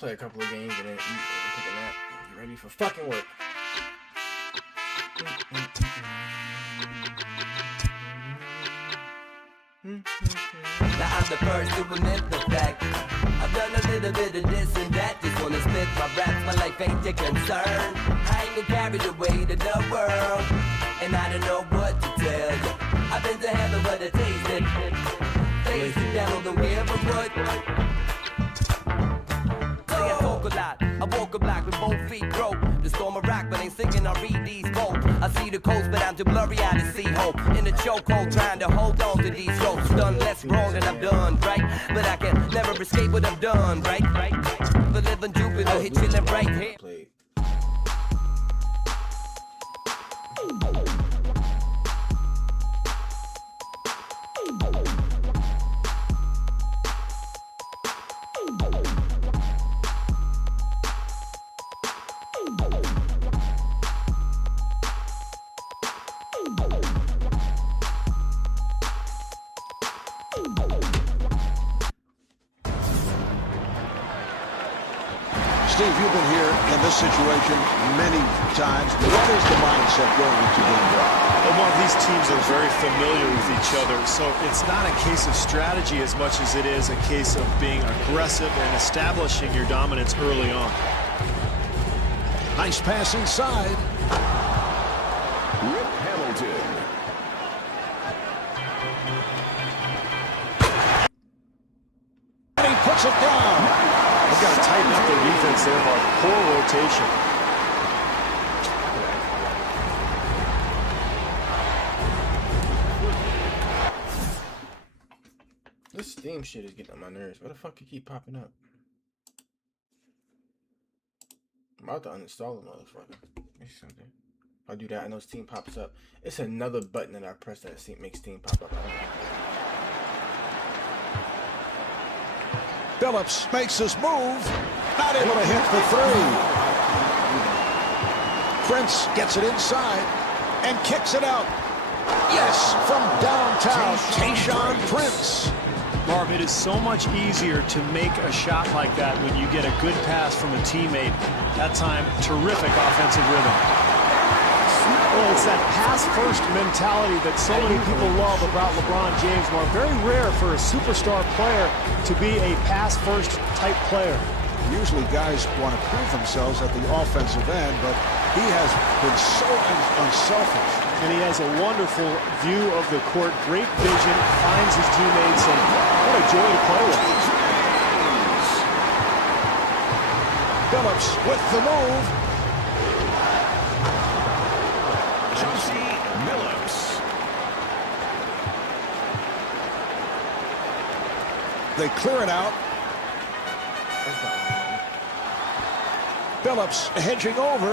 play a couple of games and then eat and take a nap. Get ready for fucking work. Now I'm the first to admit the fact I've done a little bit of this and that. Just wanna spit my raps, my life ain't your concern. I ain't gonna carry the weight of the world, and I don't know what to tell you. I've been to heaven but I tasted face the devil, don't give a what. I woke up black with both feet broke. The storm of rock, but ain't sinking, I read these quotes. I see the coast, but I'm too blurry out to see hope. In the chokehold, trying to hold on to these ropes. Done less wrong than I've done, right? But I can never escape what I've done, right? The living Jupiter, hit chilling right here. Steve, you've been here in this situation many times. What is the mindset going into game one? Well, Mark, these teams are very familiar with each other, so it's not a case of strategy as much as it is a case of being aggressive and establishing your dominance early on. Nice pass inside. Rip Hamilton. And he puts it down. They've got to tighten up their defense there, Mark. Poor rotation. This Steam shit is getting on my nerves. Why the fuck you keep popping up? I'm about to uninstall the motherfucker. Maybe something. If I do that, I know Steam pops up. It's another button that I press that makes Steam pop up. Phillips makes his move. Not able to hit the three. Prince gets it inside and kicks it out. Yes, from downtown, Tayshaun Prince. Marv, it is so much easier to make a shot like that when you get a good pass from a teammate. That time, terrific offensive rhythm. Well, it's that pass-first mentality that so many people love about LeBron James, Marv. Very rare for a superstar player to be a pass-first type player. Usually guys want to prove themselves at the offensive end, but he has been so unselfish. And he has a wonderful view of the court, great vision, finds his teammates, and what a joy to play with. Phillips with the move. They clear it out. Phillips hedging over.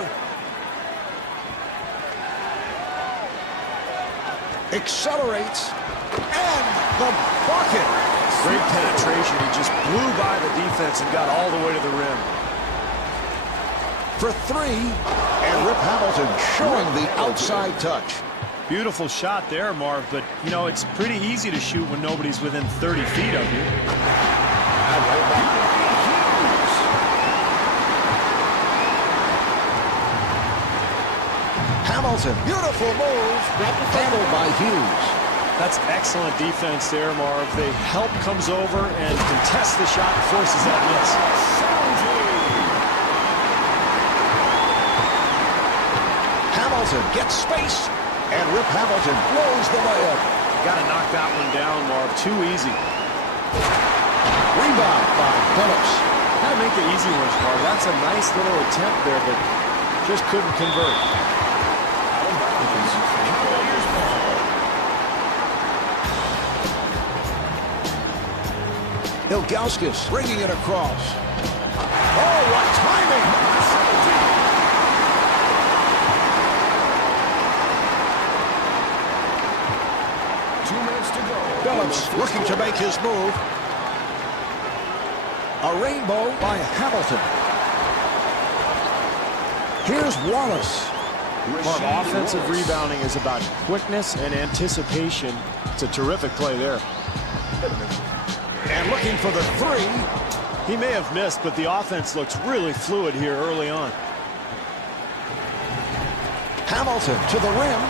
Accelerates. And the bucket. Great penetration. He just blew by the defense and got all the way to the rim. For three. And Rip Hamilton showing the outside touch. Beautiful shot there, Marv, but, you know, it's pretty easy to shoot when nobody's within 30 feet of you. Hamilton, beautiful move, handled by Hughes. That's excellent defense there, Marv. The help comes over and contests the shot and forces that miss. Hamilton gets space. And Rip Hamilton blows the layup. Got to knock that one down, Marv. Too easy. Rebound by Phillips. Got to make the easy ones, Marv. That's a nice little attempt there, but just couldn't convert. Ilgauskas bringing it across. Oh, what timing! Phillips looking to make his move. A rainbow by Hamilton. Here's Wallace. Well, offensive rebounding is about quickness and anticipation. It's a terrific play there. And looking for the three. He may have missed, but the offense looks really fluid here early on. Hamilton to the rim.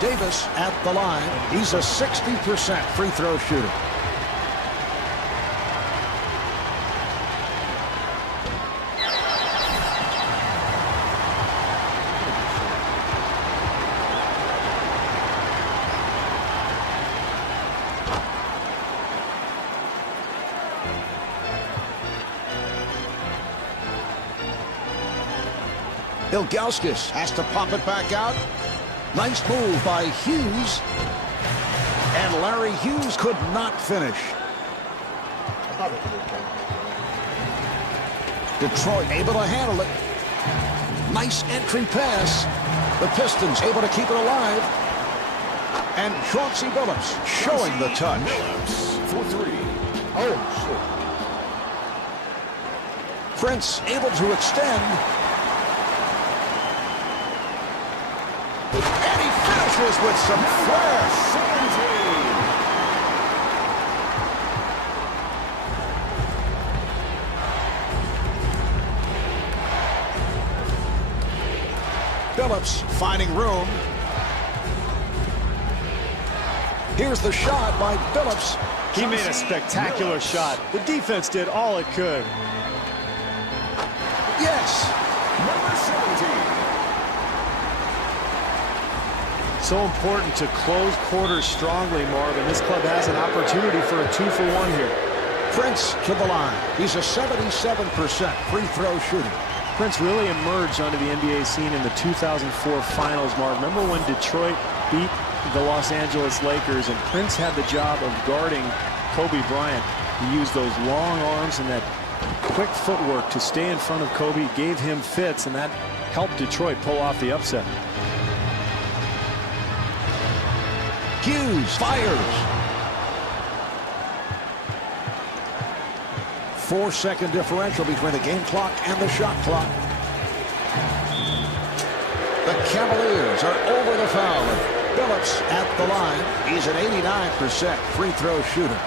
Davis at the line. He's a 60% free throw shooter. Ilgauskas has to pop it back out. Nice move by Hughes. And Larry Hughes could not finish. Detroit able to handle it. Nice entry pass. The Pistons able to keep it alive. And Chauncey Billups showing the touch. For three. Oh, shit. Prince able to extend. And he finishes with some flair. 17. Billups finding room. Here's the shot by Billups. He made a spectacular shot. The defense did all it could. Yes. Number 17. So important to close quarters strongly, Marvin. This club has an opportunity for a 2-for-1 here. Prince to the line. He's a 77% free throw shooter. Prince really emerged onto the NBA scene in the 2004 finals, Marv. Remember when Detroit beat the Los Angeles Lakers and Prince had the job of guarding Kobe Bryant? He used those long arms and that quick footwork to stay in front of Kobe, gave him fits, and that helped Detroit pull off the upset. Hughes fires. 4-second differential between the game clock and the shot clock. The Cavaliers are over the foul. Billups at the line. He's an 89% free throw shooter.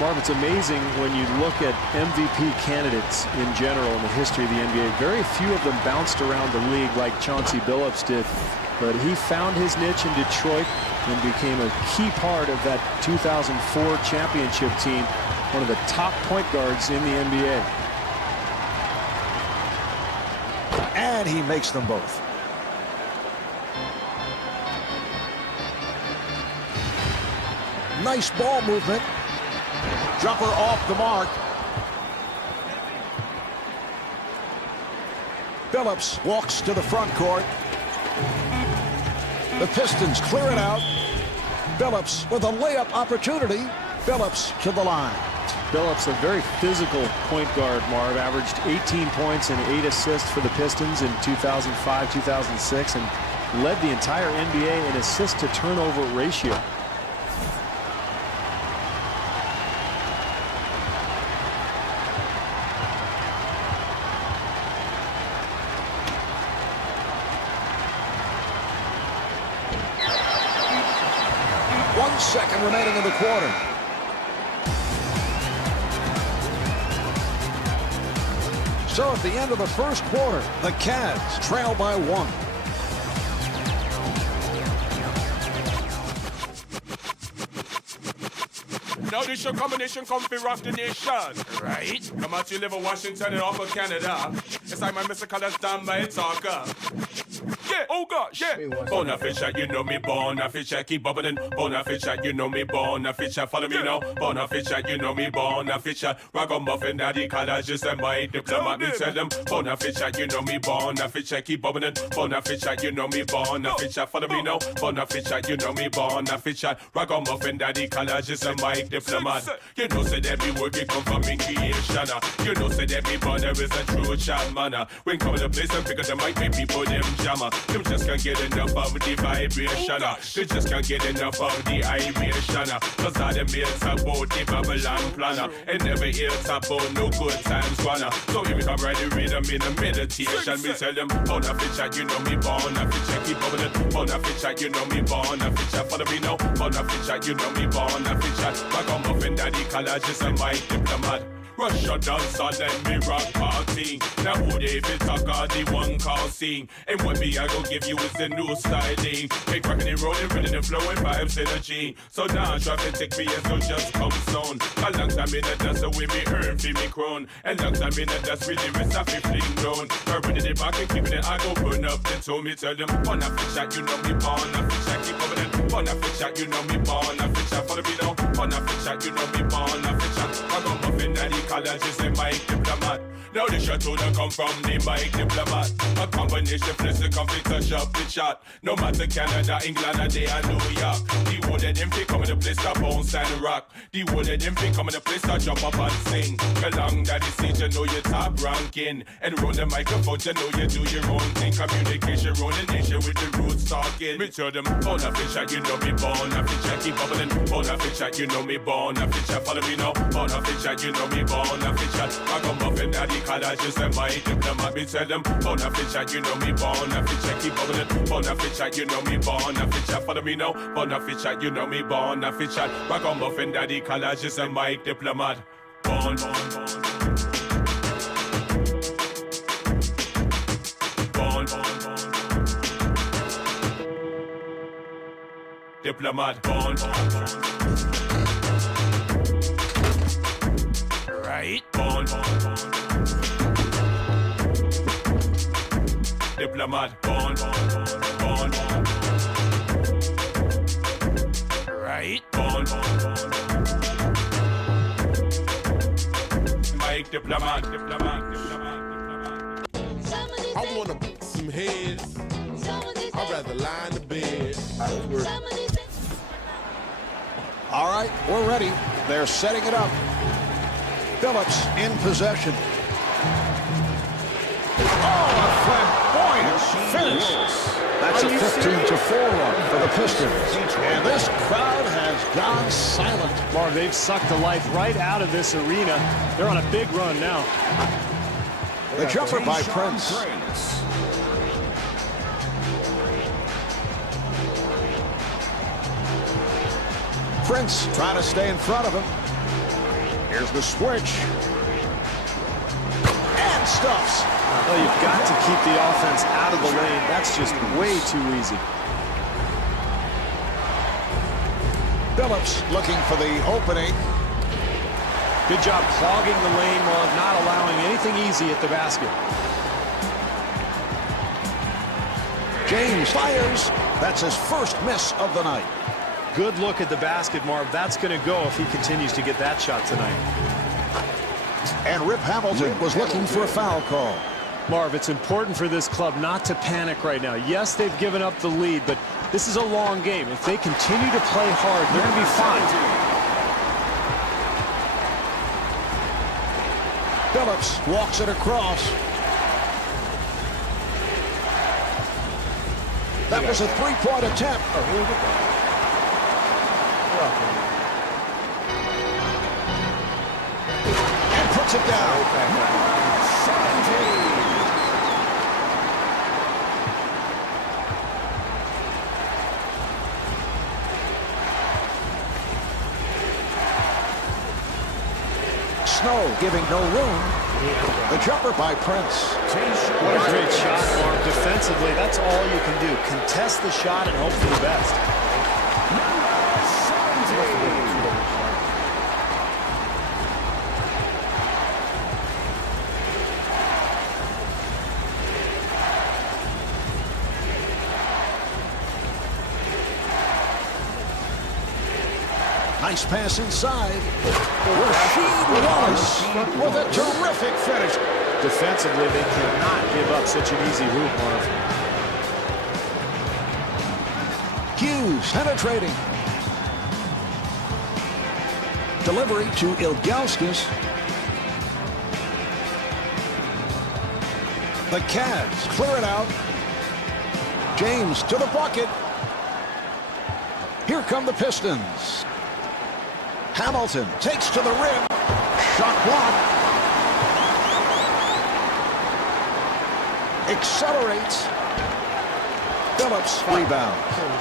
Marv, it's amazing when you look at MVP candidates in general in the history of the NBA. Very few of them bounced around the league like Chauncey Billups did. But he found his niche in Detroit and became a key part of that 2004 championship team, one of the top point guards in the NBA. And he makes them both. Nice ball movement. Jumper off the mark. Billups walks to the front court. The Pistons clear it out. Billups with a layup opportunity. Billups to the line. Billups, a very physical point guard, Marv, averaged 18 points and 8 assists for the Pistons in 2005-2006 and led the entire NBA in assist-to-turnover ratio. One second remaining in the quarter. So at the end of the first quarter, the Cavs trail by 1. Now this your combination come fi rock the nation, right? Come out you live in Washington and off of Canada. It's like my Mr. Colors down by a talker. Yeah, oh gosh, yeah. Bona Fisher, you know me, Bona Fisher, keep bubbling. Bona Fisher, you know me, Bona Fisher, follow me now. Bona Fisher, you know me, Bona Fisher. Ragamuffin, daddy, colors, just a my diplomat, me tell them. Bona Fisher, you know me, Bona Fisher, keep bubbling. Bona Fisher, you know me, Bona Fisher, follow me now. Bona Fisher, you know me, Bona Fisher. Ragamuffin, daddy, colors, just a my diplomat. You know, say that me work, it come from me creation. You know, say that me born there is a true shot manner. When come to the place and pick up the mic, make people them jammer. Them just can't get enough of the vibration. They just can't get enough of the iration. Cause all them hear talk about the Babylon planner. And never hear talk about no good times wanna. So if you come right the rhythm in the meditation, me tell them, oh, na fi chat, you know me born, na fi chat, keep up with it. Oh, na fi chat, you know me born, na fi chat, follow me now. Oh, na fi chat, you know me born, na fi chat. Back on muffin daddy, colleges and my diplomat. Russia dance and let me rock party. Now who they fit talk are the one call scene. And what me I go give you is the new styling. Make rockin' and rollin', rhythm and flowing vibes energy. So now try to take me as no just come soon. A long time in the dust, so we me earn for me crown. And long time in the dust, really rest of me fling down. Burning it back and keeping it, I go burn up. Then told me tell them, on a fish chat, you know me born, a fish chat, keep over them. On a fish chat, you know me born, a fish chat, follow me now. On a fish chat, you know me born, a fish chat. I go muffin daddy. Colleges and Mike Diplomat. Now the shot tune come from the Mike Diplomat. A combination place to come to touch up the shot. No matter Canada, England, or they are New York. The whole of them fi come in the place to bounce and rock. The whole of them fi come in the place to jump up and sing. Belong that the stage, you know you top ranking. And roll the microphone, you know you do your own thing. Communication, roll the nation with the roots talking. Me tell them, oh, na fish chat, you know me born. Na fish chat, keep bubbling. Oh, na fish chat, you know me born. Na fish chat, follow me now. Oh, na fish chat, you know me born. On a fish chat, I come up in the colleges and my diplomat. Me tell them, on a fish chat, you know me born. A fish chat, keep bubbling. On a fish chat, you know me born. A fish chat, follow me now. On a fish chat, you know me born. A fish chat, I come up in the colleges and my diplomat. Born, born, born. Born, born, born. Diplomat, born, born, born. Right? Born, born, born. Diplomat, born, born, born, born, born. Right? Born, born, born. Mike Diplomat, diplomat, diplomat, diplomat. I wanna put some heads. I'd rather lie in the bed. All right, we're ready. They're setting it up. Phillips in possession. Oh, a flamboyant finish. That's a 15-4 run for the Pistons. And this crowd has gone silent. Marv, they've sucked the life right out of this arena. They're on a big run now. The jumper by Prince. Prince trying to stay in front of him. Here's the switch. And stuffs. Well, you've got to keep the offense out of the lane. That's just way too easy. Phillips looking for the opening. Good job clogging the lane while not allowing anything easy at the basket. James fires. That's his first miss of the night. Good look at the basket, Marv. That's going to go if he continues to get that shot tonight. And Rip Hamilton was looking for a foul call. Marv, it's important for this club not to panic right now. Yes, they've given up the lead, but this is a long game. If they continue to play hard, they're going to be fine. Phillips walks it across. That was a three-point attempt. And puts it down. 17. Snow giving no room. The jumper by Prince. What a great shot, Marv. Defensively, that's all you can do. Contest the shot and hope for the best. Nice pass inside. Rasheed Wallace with a terrific finish. Defensively, they cannot give up such an easy hoop, Marv. Hughes penetrating. Delivery to Ilgauskas. The Cavs clear it out. James to the bucket. Here come the Pistons. Hamilton takes to the rim. Shot blocked. Accelerates. Phillips rebound.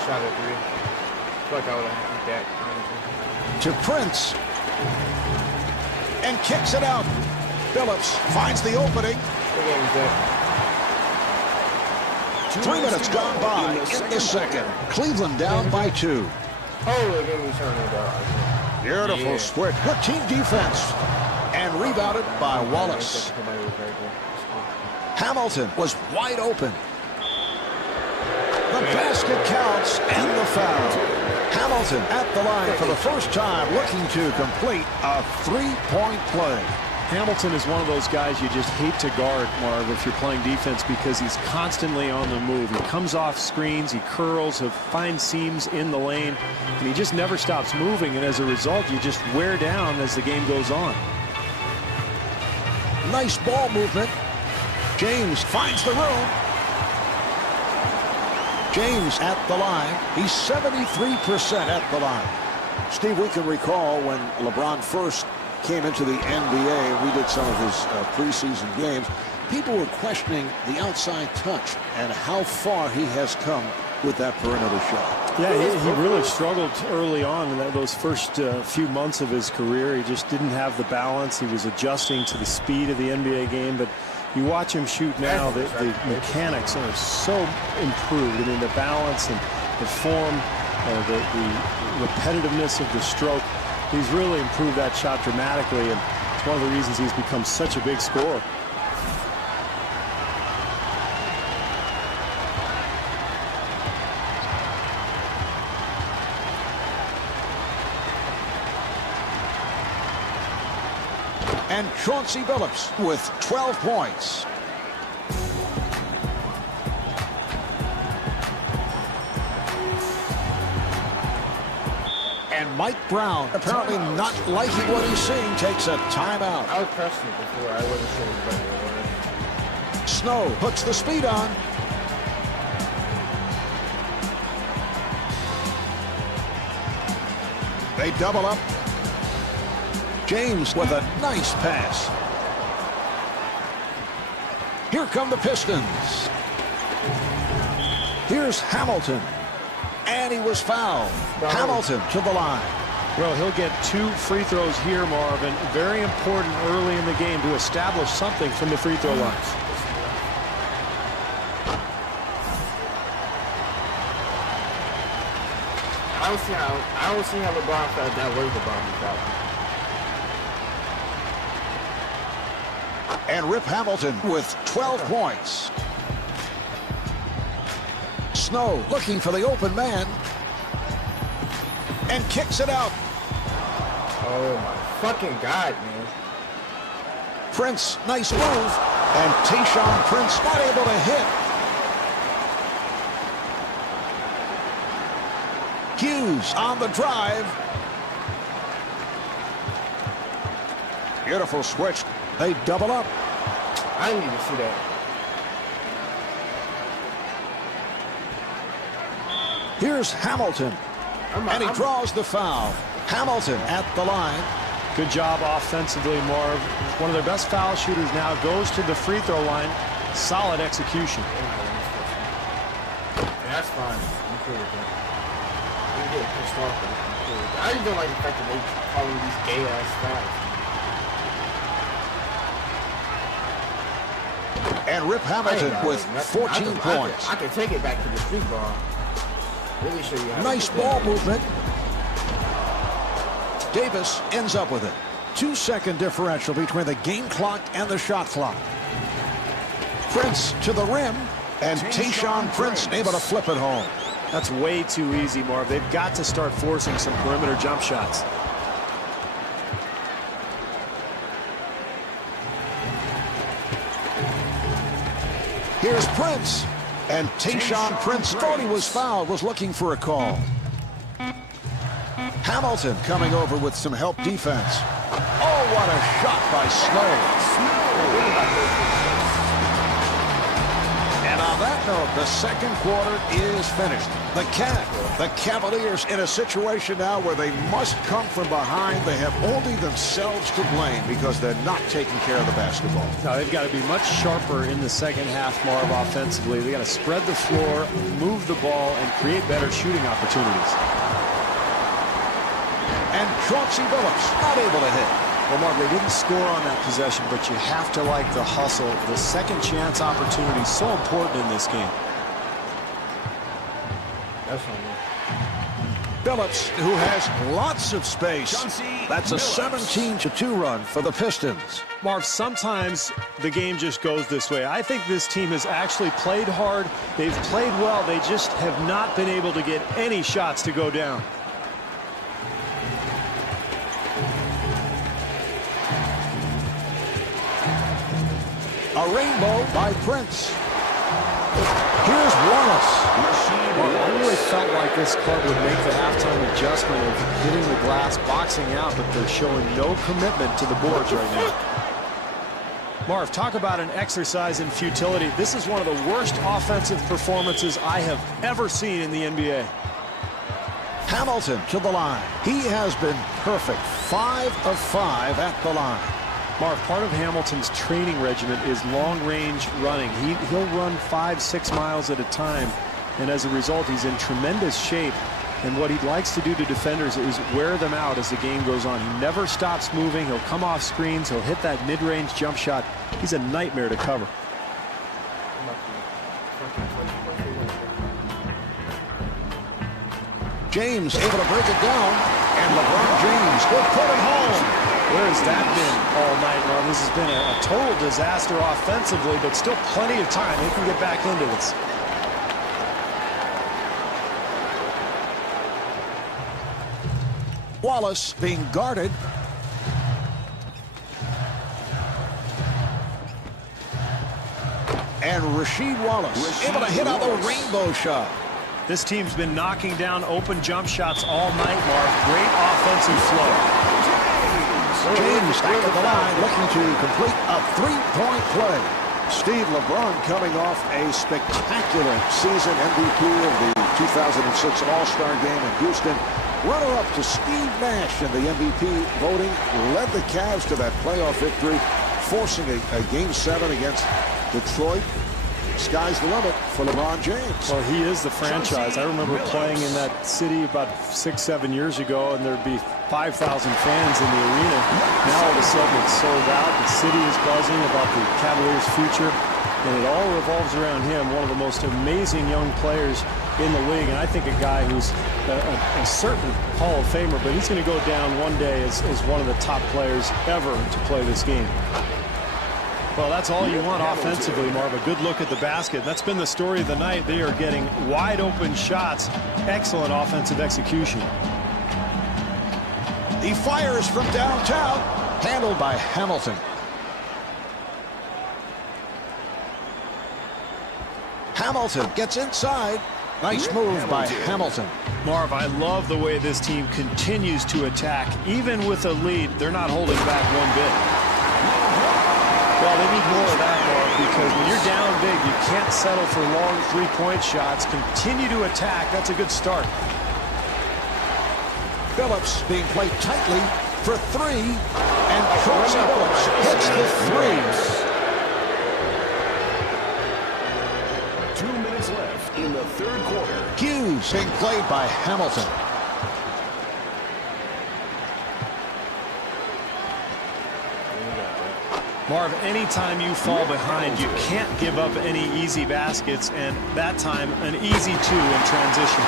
Shot at 3. I feel like I would have hit that. To Prince. And kicks it out. Phillips finds the opening. What game is that? 3 minutes gone by in the second. Cleveland down by 2. Oh, the game we turned it out. Beautiful switch. Good team defense. And rebounded by Wallace. Hamilton was wide open. The basket counts and the foul. Hamilton at the line for the first time, looking to complete a 3-point play. Hamilton is one of those guys you just hate to guard, Marv, if you're playing defense, because he's constantly on the move. He comes off screens, he curls, he finds seams in the lane, and he just never stops moving, and as a result, you just wear down as the game goes on. Nice ball movement. James finds the room. James at the line. He's 73% at the line. Steve, we can recall when LeBron first came into the NBA, we did some of his preseason games, people were questioning the outside touch and how far he has come with that perimeter shot. Yeah, he really struggled early on in those first few months of his career. He just didn't have the balance. He was adjusting to the speed of the NBA game, but you watch him shoot now, the mechanics are so improved. I mean, the balance and the form, the repetitiveness of the stroke. He's really improved that shot dramatically, and it's one of the reasons he's become such a big scorer. And Chauncey Billups with 12 points. And Mike Brown, apparently not liking what he's seeing, takes a timeout. I was pressing it before. I wasn't sure what it was. Snow puts the speed on. They double up. James with a nice pass. Here come the Pistons. Here's Hamilton. And he was fouled. Hamilton to the line. Well, he'll get 2 free throws here, Marvin. Very important early in the game to establish something from the free throw line. I don't see how LeBron felt that way about himself. And Rip Hamilton with 12 points. Snow looking for the open man. And kicks it out. Oh my fucking God, man. Prince, nice move. And Tayshaun Prince not able to hit. Hughes on the drive. Beautiful switch. They double up. I didn't even see that. Here's Hamilton. And he draws the foul. Hamilton at the line. Good job offensively, Marv. One of their best foul shooters now goes to the free throw line. Solid execution. Yeah, that's fine. I'm cool with that. I'm getting pissed off, but I'm cool with that. I just don't like the fact that they call them these gay-ass fouls. And Rip Hamilton with 14 points. I can take it back to the street ball. Really show you how nice ball movement. Davis ends up with it. 2-second differential between the game clock and the shot clock. Prince to the rim. And Tayshaun Prince able to flip it home. That's way too easy, Marv. They've got to start forcing some perimeter jump shots. Here's Prince. And Tayshaun Prince thought he was fouled, was looking for a call. Hamilton coming over with some help defense. Oh, what a shot by Snow. And on that No, the second quarter is finished. The Cavaliers in a situation now where they must come from behind. They have only themselves to blame because they're not taking care of the basketball. Now, they've got to be much sharper in the second half, Marv, offensively. They got to spread the floor, move the ball, and create better shooting opportunities. And Chauncey Billups not able to hit. Well, Marv, they didn't score on that possession, but you have to like the hustle. The second chance opportunity is so important in this game. That's on me. Billups, who has lots of space. That's a 17-2 run for the Pistons. Marv, sometimes the game just goes this way. I think this team has actually played hard. They've played well. They just have not been able to get any shots to go down. A rainbow by Prince. Here's Wallace. Well, I really felt like this club would make the halftime adjustment of hitting the glass, boxing out, but they're showing no commitment to the boards right now. Marv, talk about an exercise in futility. This is one of the worst offensive performances I have ever seen in the NBA. Hamilton to the line. He has been perfect. 5 of 5 at the line. Marv, part of Hamilton's training regimen is long-range running. He'll run 5-6 miles at a time, and as a result, he's in tremendous shape. And what he likes to do to defenders is wear them out as the game goes on. He never stops moving. He'll come off screens. He'll hit that mid-range jump shot. He's a nightmare to cover. James able to break it down, and LeBron James will put it home. Where has that been all night, Marv? This has been a total disaster offensively, but still plenty of time. They can get back into this. Wallace being guarded. And Rasheed Wallace able to hit out the rainbow shot. This team's been knocking down open jump shots all night, Marv. Great offensive flow. James back at the line looking to complete a three-point play. Steve LeBron coming off a spectacular season, MVP of the 2006 All-Star Game in Houston. Runner-up to Steve Nash in the MVP voting, led the Cavs to that playoff victory, forcing a Game 7 against Detroit. Sky's the limit for LeBron James. Well, he is the franchise. I remember playing in that city about 6-7 years ago, and there'd be 5,000 fans in the arena. Now all of a sudden it's sold out. The city is buzzing about the Cavaliers' future, and it all revolves around him, one of the most amazing young players in the league, and I think a guy who's a certain Hall of Famer, but he's going to go down one day as one of the top players ever to play this game. Well, that's all you want offensively, Marv. A good look at the basket. That's been the story of the night. They are getting wide open shots. Excellent offensive execution. He fires from downtown, handled by Hamilton. Hamilton gets inside. Nice move by Hamilton. Marv, I love the way this team continues to attack. Even with a lead, they're not holding back one bit. Well, they need more of that, Marv, because when you're down big, you can't settle for long three-point shots. Continue to attack. That's a good start. Billups being played tightly for three, and Chauncey Billups hits the three. 2 minutes left in the third quarter. Hughes being played by Hamilton. Marv, anytime you fall behind, you can't give up any easy baskets, and that time, an easy two in transition.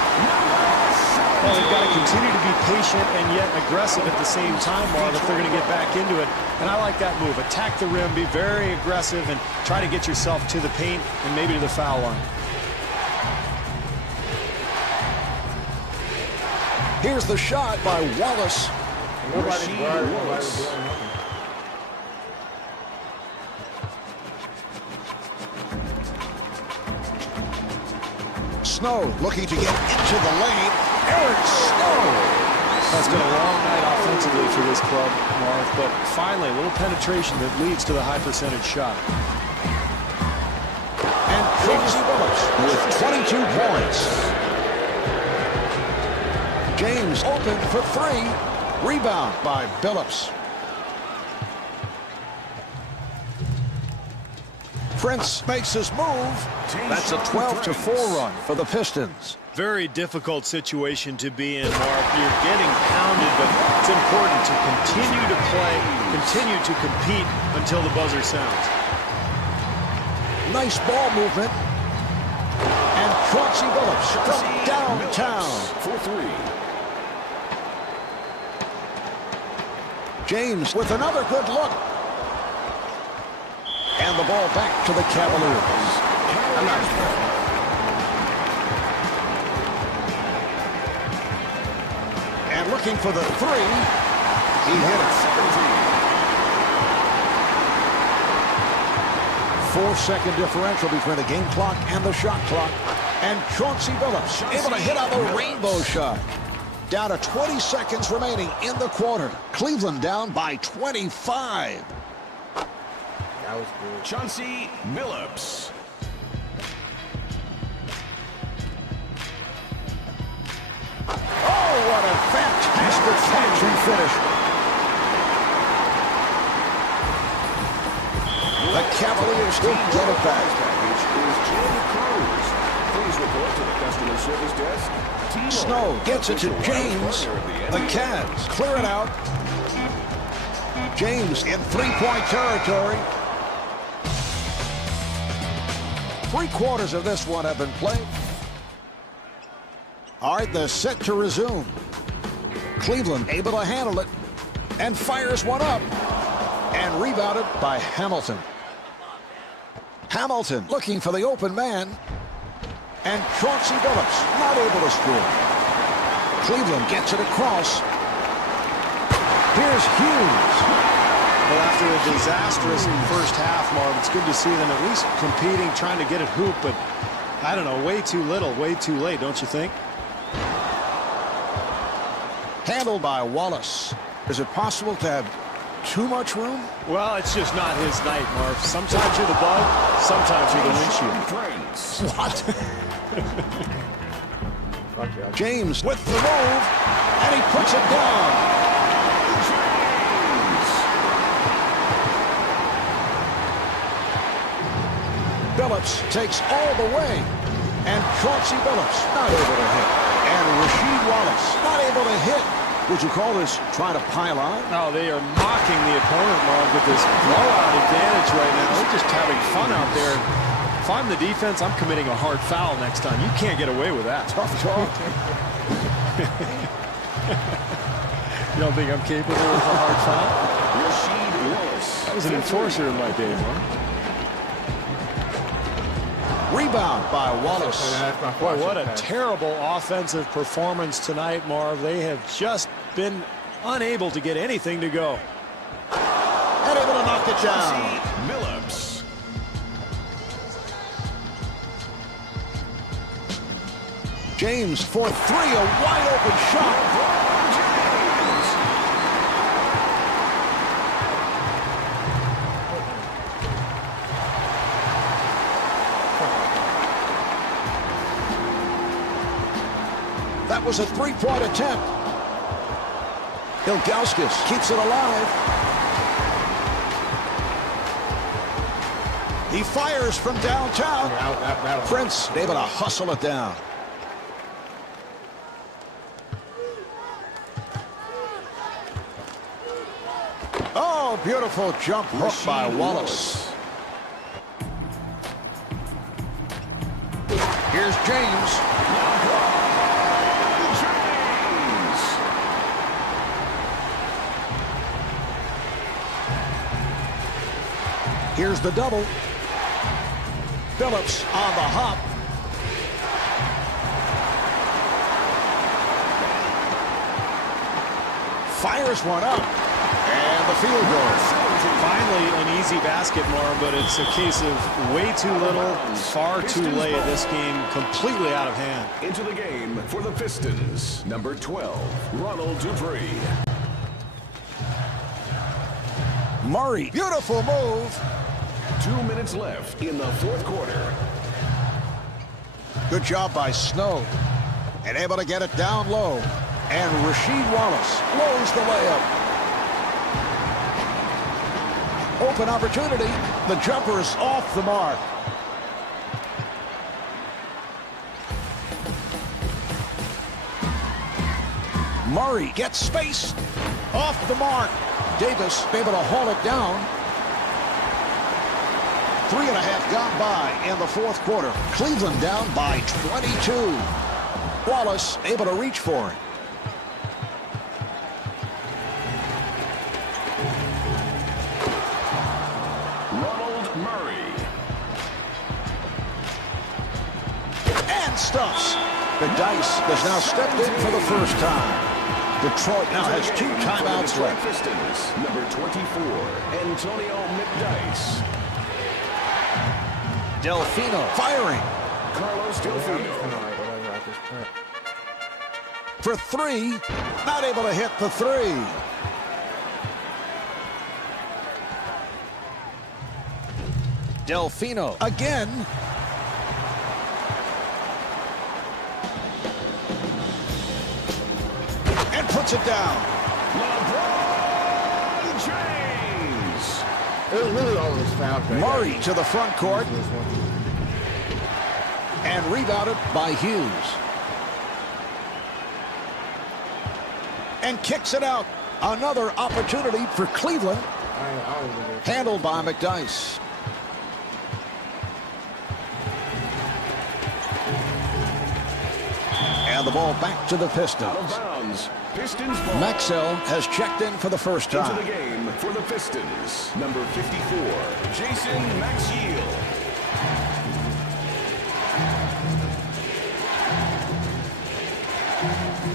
Well, they've got to continue to be patient and yet aggressive at the same time, Marv, if they're going to get back into it. And I like that move. Attack the rim, be very aggressive, and try to get yourself to the paint and maybe to the foul line. Here's the shot by Wallace. Snow looking to get into the lane. Eric Snow. That's been a long night offensively for this club, Marv, but finally a little penetration that leads to the high percentage shot. And Chauncey Billups with 22 points. James open for three. Rebound by Billups. Prince makes his move. That's a 12-4 run for the Pistons. Very difficult situation to be in, Mark. You're getting pounded, but it's important to continue to play, continue to compete until the buzzer sounds. Nice ball movement. And Chauncey Billups from downtown. For three. James with another good look. And the ball back to the Cavaliers. And looking for the three. He hit it. 4-second differential between the game clock and the shot clock. And Chauncey Billups able to hit on the rainbow shot. Down to 20 seconds remaining in the quarter. Cleveland down by 25. That was good. Chauncey Billups. Oh, what a fantastic catch and finish. The Cavaliers will get it back. Please report to the customer service desk. Snow gets it to James. The Cavs clear it out. James in three-point territory. 3/4 of this one have been played. All right, they're set to resume. Cleveland able to handle it and fires one up and rebounded by Hamilton. Hamilton looking for the open man. And Chauncey Billups not able to score. Cleveland gets it across. Here's Hughes. Well, after a disastrous first half, Marv, it's good to see them at least competing, trying to get it hoop, but I don't know, way too little, way too late, don't you think? Handled by Wallace. Is it possible to have too much room? Well, it's just not his night, Marv. Sometimes you're the bug, sometimes you're the windshield. What? Fuck yeah. James with the move, and he puts it down. Billups takes all the way, and Chauncey Billups not able to hit. And Rasheed Wallace not able to hit. Would you call this trying to pile on? No, they are mocking the opponent, Marv, with this blowout advantage right now. They're just having fun out there. If I'm the defense, I'm committing a hard foul next time. You can't get away with that. Tough talk. You don't think I'm capable of a hard foul? Rasheed Wallace. I was an enforcer in my day, Marv. Rebound by Wallace. Boy, what a terrible offensive performance tonight, Marv. They have just been unable to get anything to go. And able to knock it down. Billups. James for three, a wide open shot. That was a three-point attempt. Ilgauskas keeps it alive. He fires from downtown. Prince able to hustle it down. Oh, beautiful jump hook by Wallace. Here's James. Here's the double. Billups on the hop. Fires one up. And the field goal. Finally, an easy basket, Marv, but it's a case of way too little, far too late. This game completely out of hand. Into the game for the Pistons, number 12, Ronald Dupree. Murray, beautiful move. 2 minutes left in the fourth quarter. Good job by Snow. And able to get it down low. And Rasheed Wallace blows the layup. Open opportunity. The jumper is off the mark. Murray gets space. Off the mark. Davis able to haul it down. 3.5 gone by in the fourth quarter. Cleveland down by 22. Wallace able to reach for it. Ronald Murray. And stuffs. The Dice has now stepped in for the first time. Detroit now has 2 timeouts left. Pistons, number 24, Antonio McDyess. Delfino firing. Carlos Delfino. For 3. Not able to hit the 3. Delfino again. And puts it down. LeBron James. It was really all his foul. Murray to the front court. And rebounded by Hughes. And kicks it out. Another opportunity for Cleveland. Handled by McDyess. And the ball back to the Pistons. Out of bounds. Pistons ball. Maxwell has checked in for the first Into time. the game for the Pistons, number 54, Jason Maxiell.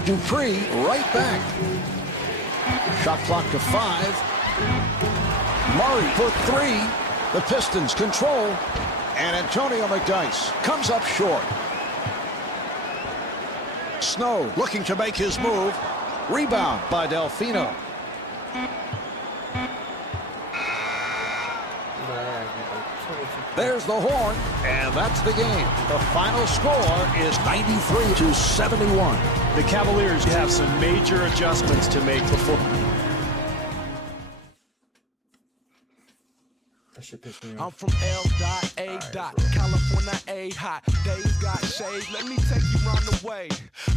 Dupree right back. Shot clock to 5. Murray for 3. The Pistons control. And Antonio McDyess comes up short. Snow looking to make his move. Rebound by Delfino. There's the horn, and that's the game. The final score is 93-71. The Cavaliers have some major adjustments to make before. That shit pissed me I'm off. from L.A. California A hot. Days got shade. Let me take you round the way.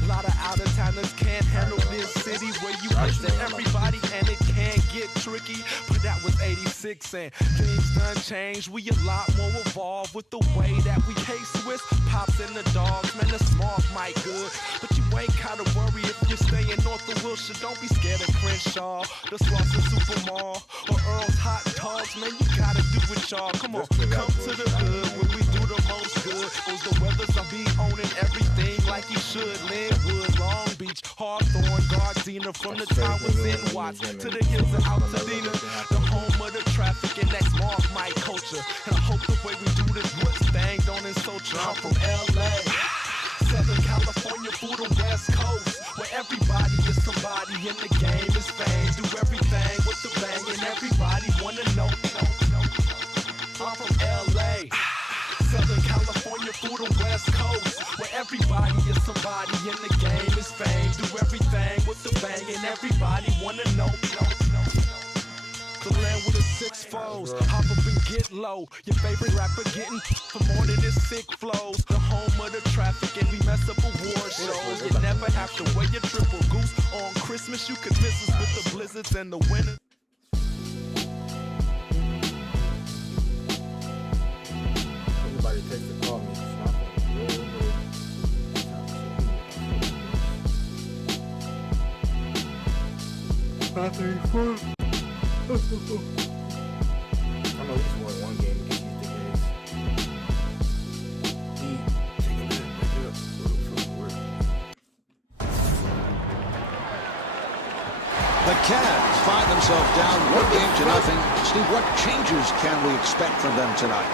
A lot of out-of-towners can't handle this city where you listen to everybody and it can get tricky. But that was 86 and things done changed. We a lot more evolved with the way that we case Swiss. Pops and the dogs, man, the smart might good. But you ain't gotta worry if you're staying north of Wilshire. Don't be scared of Crenshaw, the Slauson Supermall, or Earl's Hot Dogs. Man, you gotta do it, y'all. Come on, come to the hood where we do the most good. Those the weathers, I be owning everything like you should. Linwood, Long Beach, Hawthorne, Gardena, from the towers in Watts to the hills of Altadena, the home of the traffic, and that's Mark my culture. And I hope the way we do this Woods thing don't insult you. I'm from LA, Southern California through the West Coast, where everybody is somebody in the game is fame. Do everything with the bang, and everybody wanna know. I'm from LA, Southern California through the West Coast, where everybody is somebody in the game is fame. Do everything with the bang, and everybody wanna know. The land with the 6 foes, hop up and get low. Your favorite rapper getting for more than his sick flows. The home of the traffic, and we mess up award shows. You never have to wear your triple goose on Christmas. You could miss us with the blizzards and the winters. Everybody takes the call me. I know he's won one game against these dickheads. Taking that back up. The Cavs find themselves down 1-0. Steve, what changes can we expect from them tonight?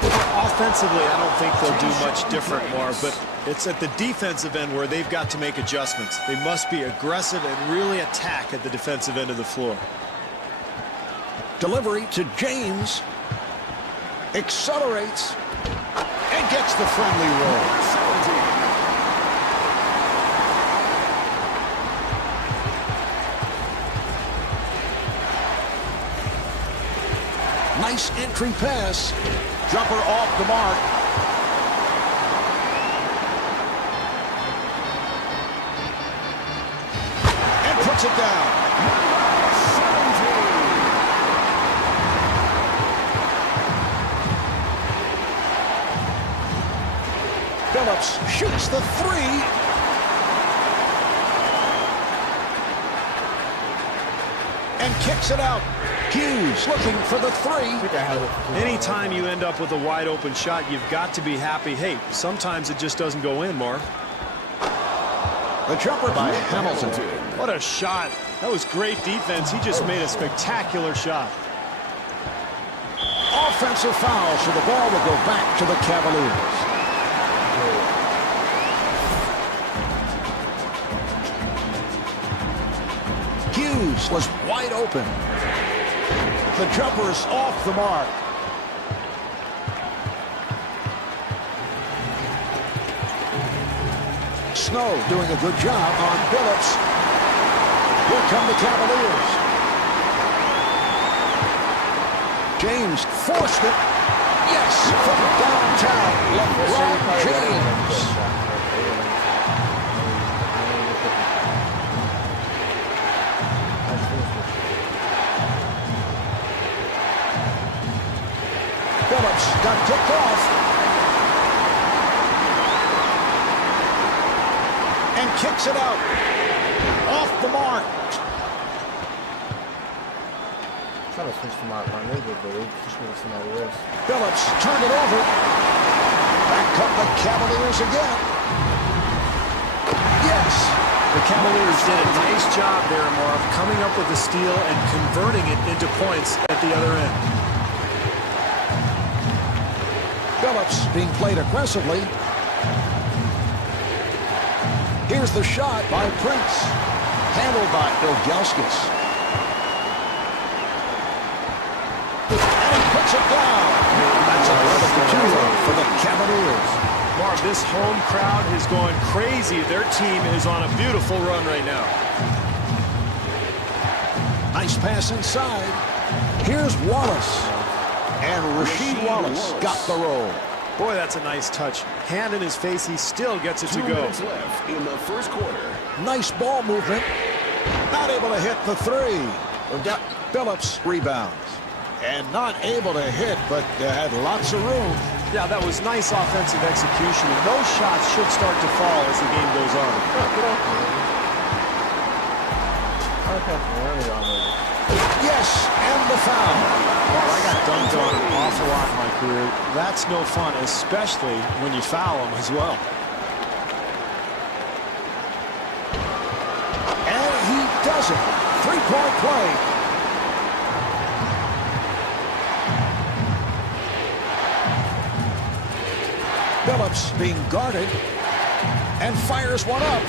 Offensively, I don't think they'll do much different, Marv, but it's at the defensive end where they've got to make adjustments. They must be aggressive and really attack at the defensive end of the floor. Delivery to James. Accelerates. And gets the friendly roll. Nice entry pass. Jumper off the mark. And puts it down. Phillips shoots the three. And kicks it out. Hughes looking for the three. Anytime you end up with a wide open shot, you've got to be happy. Hey, sometimes it just doesn't go in, Marv. The jumper by Hamilton. What a shot. That was great defense. He just made a spectacular shot. Offensive foul, so the ball will go back to the Cavaliers. Hughes was wide open. The jumper is off the mark. Snow doing a good job on Phillips. Here come the Cavaliers. James forced it. Yes, from downtown, LeBron James. Phillips got kicked off. And kicks it out. Off the mark. Trying to switch to my neighbor, but they just to somebody else. Phillips turned it over. Back come the Cavaliers again. Yes. The Cavaliers did a nice job there, Marv, coming up with the steal and converting it into points at the other end. Phillips being played aggressively. Here's the shot by Prince. Handled by Ilgauskas. And he puts it down. That's a 11-2 for the Cavaliers. Marv, this home crowd is going crazy. Their team is on a beautiful run right now. Nice pass inside. Here's Wallace. And Rasheed Wallace got the roll. Boy, that's a nice touch. Hand in his face, he still gets it to 2 go. minutes left in the first quarter. Nice ball movement. Not able to hit the three. Phillips rebounds. And not able to hit, but had lots of room. Yeah, that was nice offensive execution, and those shots should start to fall as the game goes on. Yes, and the foul. Well, I got dunked on an awful lot in my career. That's no fun, especially when you foul them as well. And he does it. Three-point play. Phillips being guarded and fires one up.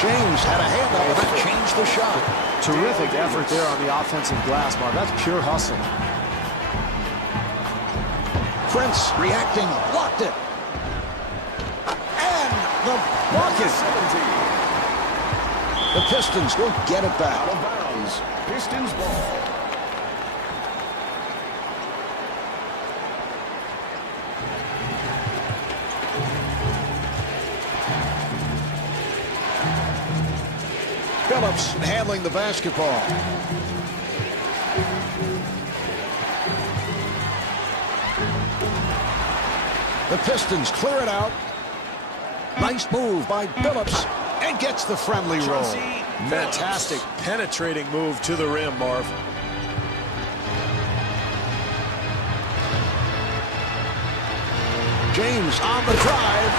James had a hand up and that changed the shot. Terrific effort there on the offensive glass, Mark. That's pure hustle. Prince reacting, blocked it. And the bucket. The Pistons will get it back. Out of bounds. Pistons ball. Phillips handling the basketball. The Pistons clear it out. Nice move by Phillips and gets the friendly roll. Fantastic penetrating move to the rim, Marv. James on the drive,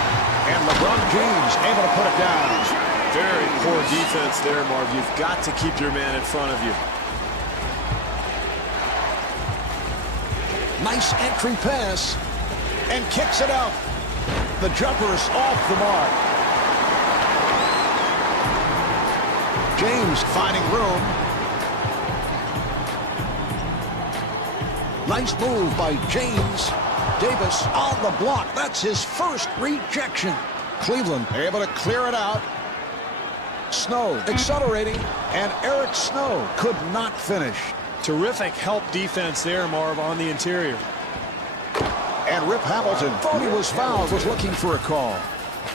and LeBron James able to put it down. Very poor defense there, Marv. You've got to keep your man in front of you. Nice entry pass, and kicks it out. The jumper is off the mark. James finding room. Nice move by James. Davis on the block. That's his first rejection. Cleveland able to clear it out. Snow accelerating, and Eric Snow could not finish. Terrific help defense there, Marv, on the interior. And Rip Hamilton thought he was fouled, was looking for a call.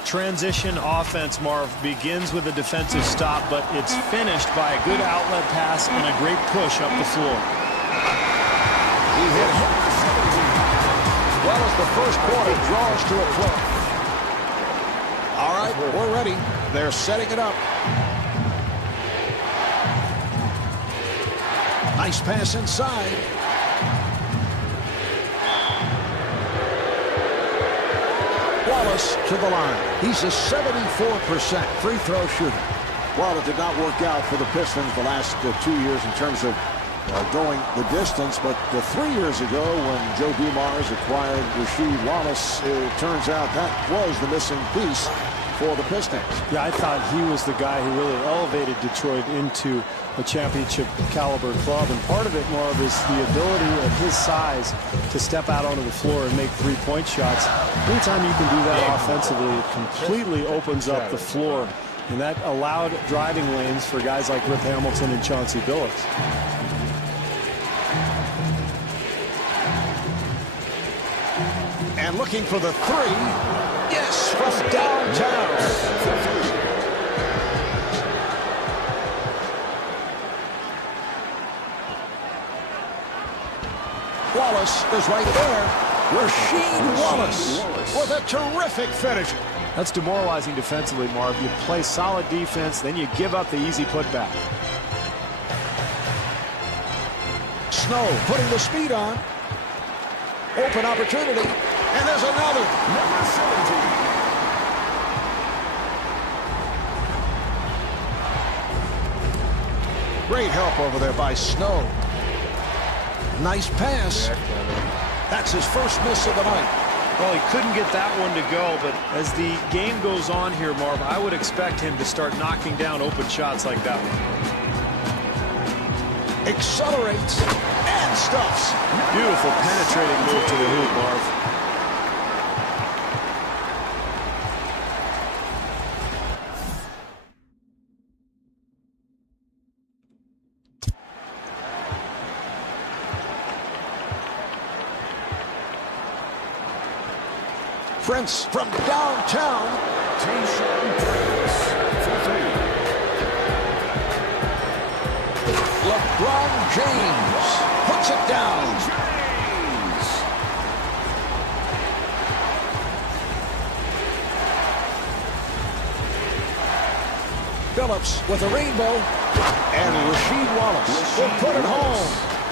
Transition offense, Marv, begins with a defensive stop, but it's finished by a good outlet pass and a great push up the floor. He hit it. Well, as the first quarter draws to a close. All right, we're ready. They're setting it up. Nice pass inside. Wallace to the line. He's a 74% free throw shooter. Well, it did not work out for the Pistons the last 2 years in terms of going the distance, but 3 years ago when Joe Dumars acquired Rasheed Wallace, it turns out that was the missing piece for the Pistons. Yeah, I thought he was the guy who really elevated Detroit into a championship caliber club, and part of it, Marv, is the ability of his size to step out onto the floor and make three-point shots. Anytime you can do that offensively, it completely opens up the floor, and that allowed driving lanes for guys like Rip Hamilton and Chauncey Billups. And looking for the three. Yes, from downtown. Wallace is right there. Rasheed Wallace with a terrific finish. That's demoralizing defensively, Marv. You play solid defense, then you give up the easy putback. Snow putting the speed on. Open opportunity. And there's another. Number 17. Great help over there by Snow. Nice pass. That's his first miss of the night. Well, he couldn't get that one to go, but as the game goes on here, Marv, I would expect him to start knocking down open shots like that one. Accelerates and stuffs. Beautiful penetrating move to the hoop, Marv. Prince from downtown. Tayshaun Prince for three. LeBron James puts it down. James. Billups with a rainbow. And Rasheed Wallace will put it home.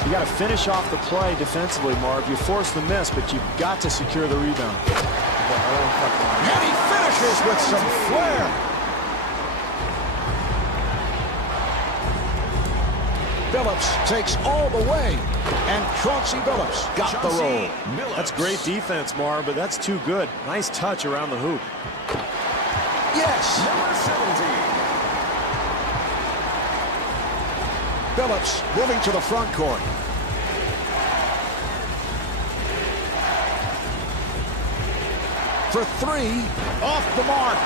You got to finish off the play defensively, Marv. You force the miss, but you've got to secure the rebound. And he finishes with some flair. Billups takes all the way. And Chauncey Billups got the roll. That's great defense, Marv, but that's too good. Nice touch around the hoop. Yes. Number 17. Billups moving to the front court. For three, off the mark.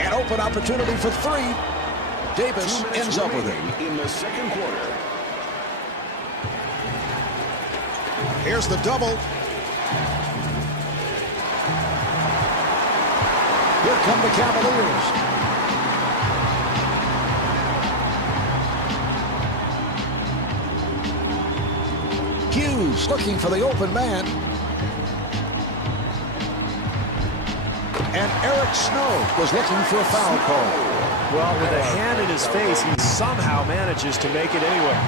An open opportunity for three. Davis ends up with it. In the second quarter. Here's the double. Here come the Cavaliers. Hughes looking for the open man. And Eric Snow was looking for a foul call. Well, with a hand in his face, he somehow manages to make it anyway.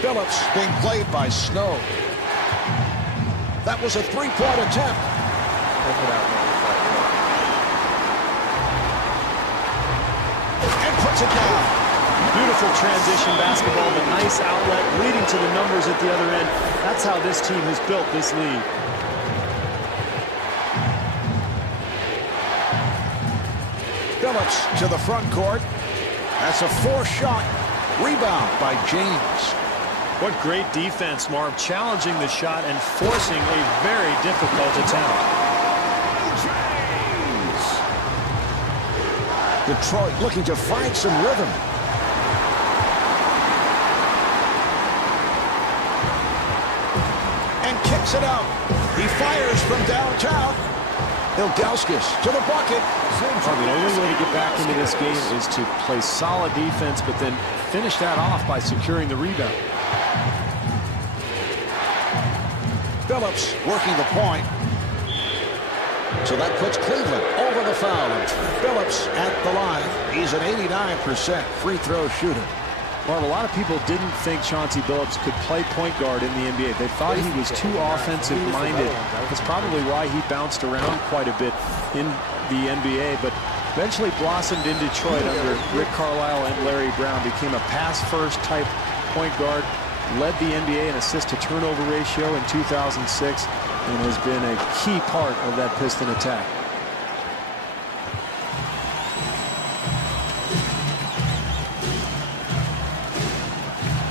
Billups being played by Snow. That was a three-point attempt. And puts it down. Beautiful transition basketball, but nice outlet leading to the numbers at the other end. That's how this team has built this lead. Billups to the front court. That's a four-shot rebound by James. What great defense, Marv, challenging the shot and forcing a very difficult attempt. Detroit looking to find some rhythm. And kicks it out. He fires from downtown. Ilgauskas to the bucket. The only way to get back into this game is to play solid defense, but then finish that off by securing the rebound. Phillips working the point. So that puts Cleveland over the foul. Phillips at the line. He's an 89% free throw shooter. Marv, a lot of people didn't think Chauncey Billups could play point guard in the NBA. They thought he was too offensive-minded. That's probably why he bounced around quite a bit in the NBA, but eventually blossomed in Detroit under Rick Carlisle and Larry Brown. Became a pass-first type point guard. Led the NBA in assist-to-turnover ratio in 2006 and has been a key part of that Piston attack.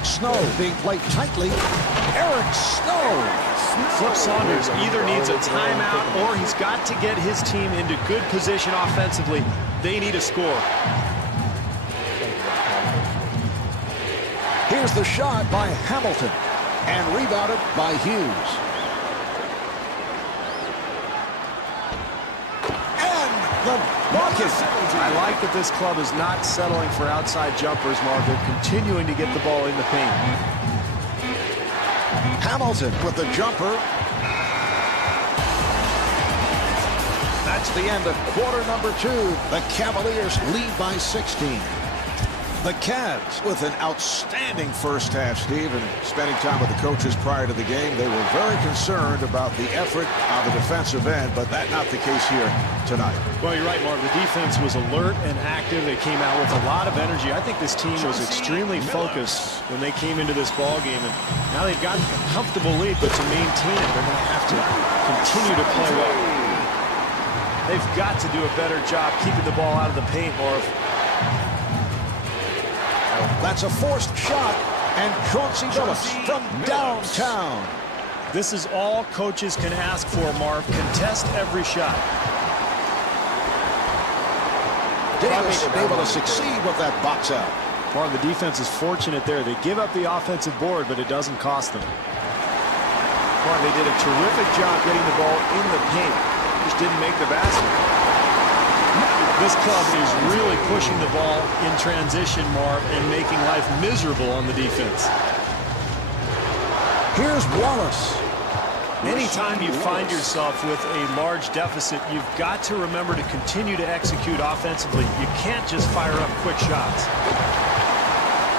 Snow being played tightly. Eric Snow. Flip Saunders either needs a timeout or he's got to get his team into good position offensively. They need a score. Here's the shot by Hamilton and rebounded by Hughes. And the bucket. I like that this club is not settling for outside jumpers, Mark. They're continuing to get the ball in the paint. Hamilton with the jumper. That's the end of quarter number 2. The Cavaliers lead by 16. The Cavs with an outstanding first half, Steve, and spending time with the coaches prior to the game, they were very concerned about the effort on the defensive end, but that's not the case here tonight. Well, you're right, Mark. The defense was alert and active. They came out with a lot of energy. I think this team was extremely focused when they came into this ball game, and now they've got a comfortable lead, but to maintain it, they're going to have to continue to play well. They've got to do a better job keeping the ball out of the paint, Marv. That's a forced shot, and Chauncey Billups from downtown. This is all coaches can ask for, Marv. Contest every shot. Davis able to succeed with that box out. Marv, the defense is fortunate there. They give up the offensive board, but it doesn't cost them. Marv, they did a terrific job getting the ball in the paint. Just didn't make the basket. This club is really pushing the ball in transition, Marv, and making life miserable on the defense. Here's Wallace. Anytime you find yourself with a large deficit, you've got to remember to continue to execute offensively. You can't just fire up quick shots.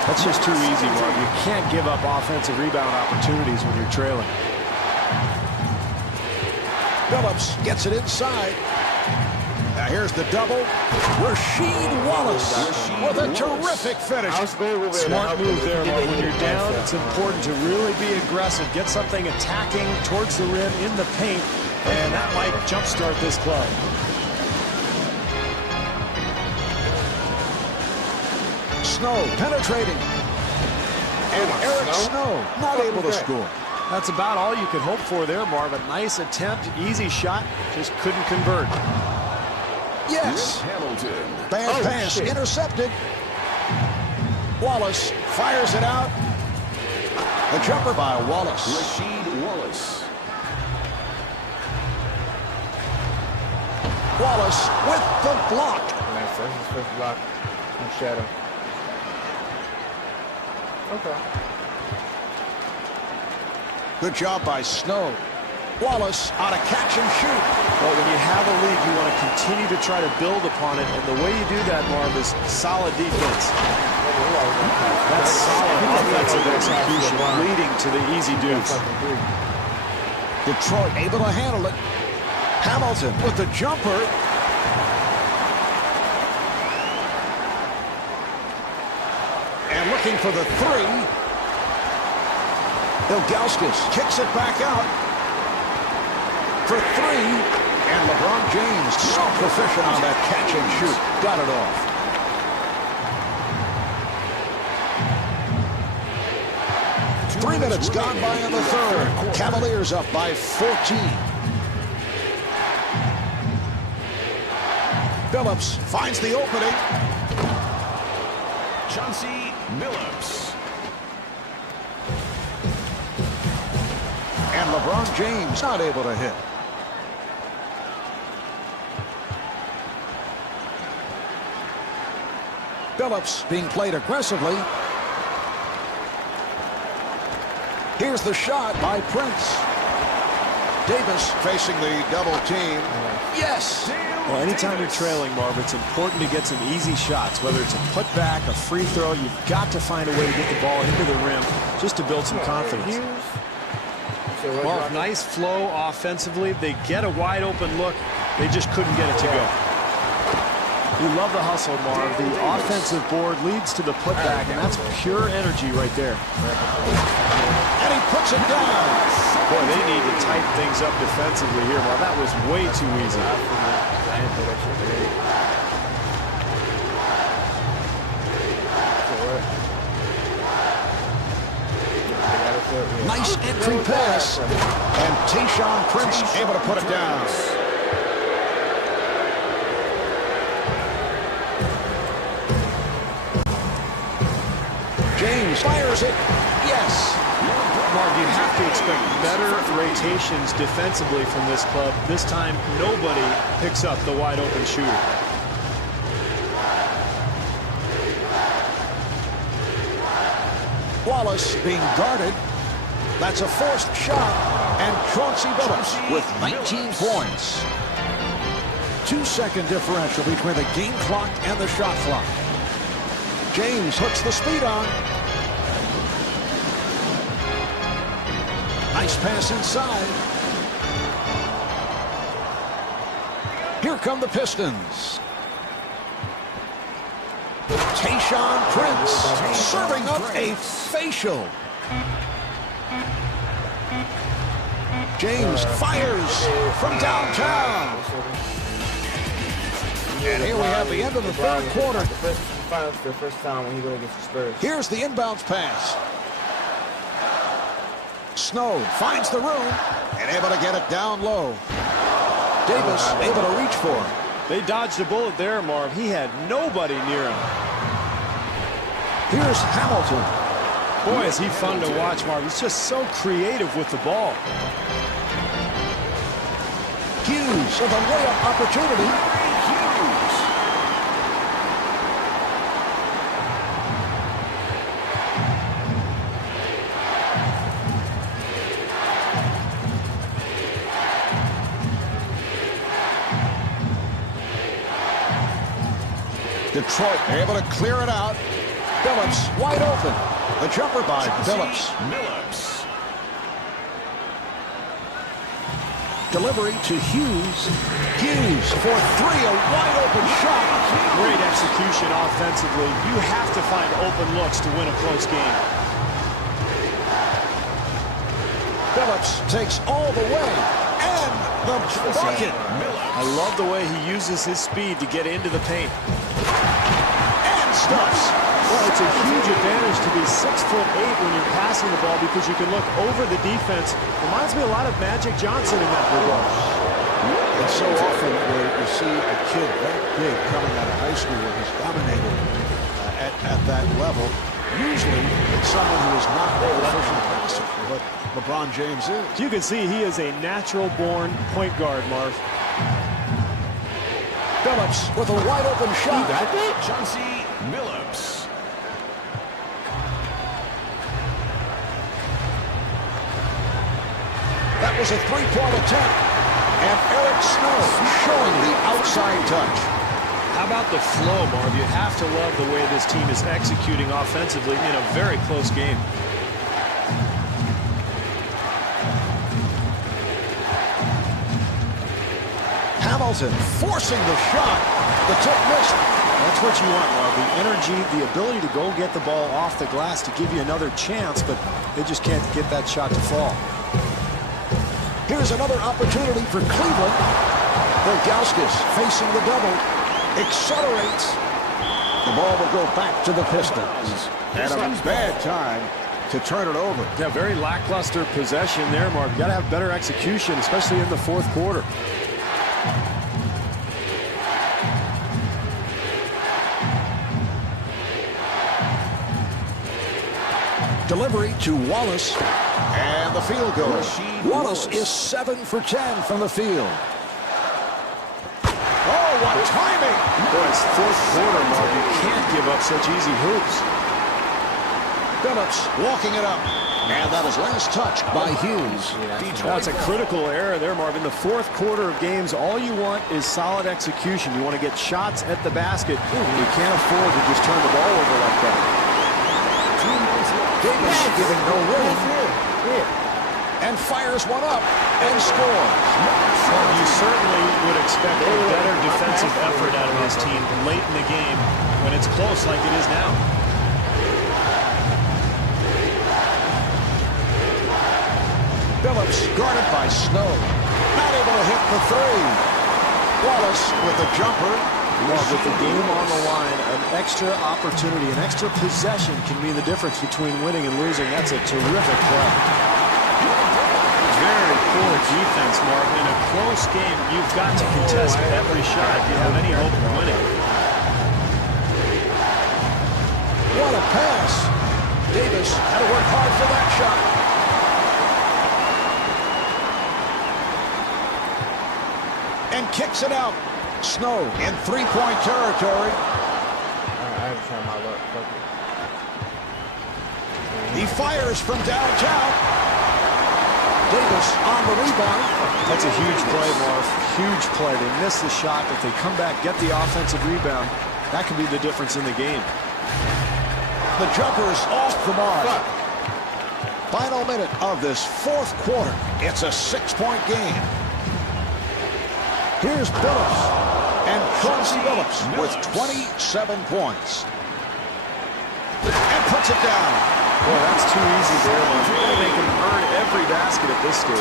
That's just too easy, Marv. You can't give up offensive rebound opportunities when you're trailing. Phillips gets it inside. Now here's the double. Rasheed Wallace with a terrific finish. Smart move there, Mark. When you're down, it's important to really be aggressive. Get something attacking towards the rim in the paint, and that might jumpstart this club. Snow penetrating. And Eric Snow not able to score. That's about all you could hope for there, Marv. A nice attempt, easy shot, just couldn't convert. Yes. Hamilton. Bad pass intercepted. Wallace fires it out. The jumper by Wallace. Rasheed Wallace. Wallace with the block. Nice. That's his first block on Shadow. Okay. Good job by Snow. Wallace on a catch and shoot. Well, when you have a lead, you want to continue to try to build upon it, and the way you do that, Marv, is solid defense. That's solid offensive execution leading to the easy deuce. Detroit able to handle it. Hamilton with the jumper. And looking for the three. Ilgauskas kicks it back out for three. And LeBron James, so proficient on that catch and shoot. Got it off. minutes gone by in the third. Cavaliers up by 14. Billups finds the opening. Chauncey Billups. And LeBron James not able to hit. Billups being played aggressively. Here's the shot by Prince. Davis facing the double team. Yes! Well, anytime you're trailing, Marv, it's important to get some easy shots, whether it's a putback, a free throw. You've got to find a way to get the ball into the rim just to build some confidence. Marv, nice flow offensively. They get a wide open look. They just couldn't get it to go. You love the hustle, Marv. The offensive board leads to the putback, and that's pure energy right there. And he puts it down. Boy, they need to tighten things up defensively here, Marv. That was way too easy. Nice entry pass. And Tayshaun Prince able to put it down. James fires it. Yes. Marv, you have to expect better rotations defensively from this club. This time, nobody picks up the wide open shooter. Wallace being guarded. That's a forced shot. And Chauncey Billups with 19 points. 2-second differential between the game clock and the shot clock. James hooks the speed on. Nice pass inside. Here come the Pistons. Tayshaun Prince serving up a facial. James fires from downtown. And here we have the end of the third quarter. The first time when he goes against the Spurs. Here's the inbounds pass. Snow finds the room and able to get it down low. Davis able to reach for him. They dodged a bullet there, Marv. He had nobody near him. Here's Hamilton. Boy, is he fun to watch, Marv. He's just so creative with the ball. Hughes with a layup opportunity. Detroit able to clear it out. Billups wide open. The jumper by Billups. Delivery to Hughes. Hughes for three, a wide open shot. Great execution offensively. You have to find open looks to win a close game. Billups takes all the way. And the bucket. I love the way he uses his speed to get into the paint. And stuffs. Well, it's a huge advantage to be 6'8" when you're passing the ball because you can look over the defense. Reminds me a lot of Magic Johnson in that regard. And so often where you see a kid that big coming out of high school who has dominated at that level, usually it's someone who is not a professional passer, but LeBron James is. You can see he is a natural-born point guard, Marv. Billups with a wide open shot. Chauncey Billups. That was a three-point attempt. And Eric Snow showing the outside touch. How about the flow, Marv? You have to love the way this team is executing offensively in a very close game. Hamilton forcing the shot. The tip missed. That's what you want, Marv. The energy, the ability to go get the ball off the glass to give you another chance, but they just can't get that shot to fall. Here's another opportunity for Cleveland. Ilgauskas facing the double. Accelerates. The ball will go back to the Pistons. At a bad time to turn it over. Yeah, very lackluster possession there, Mark. You got to have better execution, especially in the fourth quarter. Delivery to Wallace, and the field goes. Wallace is 7 for 10 from the field. Oh, what timing! Boy, it's fourth quarter, Mark. You can't give up such easy hoops. Phillips walking it up, and that is last touch by Hughes. That's a critical error there, Marvin. The fourth quarter of games, all you want is solid execution. You want to get shots at the basket. You can't afford to just turn the ball over like that. Davis giving no room, and fires one up and scores. Well, you certainly would expect a better defensive effort out of this team late in the game when it's close like it is now. Phillips guarded by Snow. Not able to hit the three. Wallace with the jumper. Well, with the game on the line, an extra opportunity, an extra possession can mean the difference between winning and losing. That's a terrific play. Very poor defense, Marvin. In a close game, you've got to contest every shot if you have any hope of winning. What a pass. Davis had to work hard for that shot. And kicks it out. Snow in three-point territory. I had to try my luck. He fires from downtown. Davis on the rebound. That's a huge play, Marv. Huge play. They miss the shot, but they come back, get the offensive rebound. That can be the difference in the game. The jumper's off the mark. Final minute of this fourth quarter. It's a 6-point game. Here's Phillips, and Chauncey Phillips with 27 points. And puts it down. Boy, that's too easy there, man. You gotta make him earn every basket at this stage.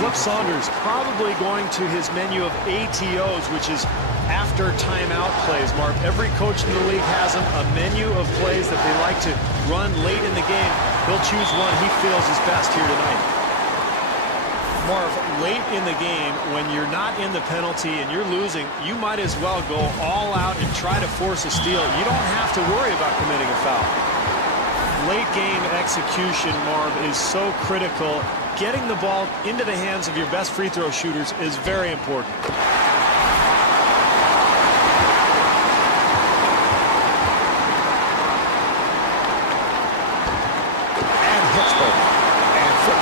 Flip Saunders probably going to his menu of ATOs, which is after timeout plays, Marv. Every coach in the league has a menu of plays that they like to run late in the game. He'll choose one he feels is best here tonight. Marv, late in the game, when you're not in the penalty and you're losing, you might as well go all out and try to force a steal. You don't have to worry about committing a foul. Late game execution, Marv, is so critical. Getting the ball into the hands of your best free throw shooters is very important.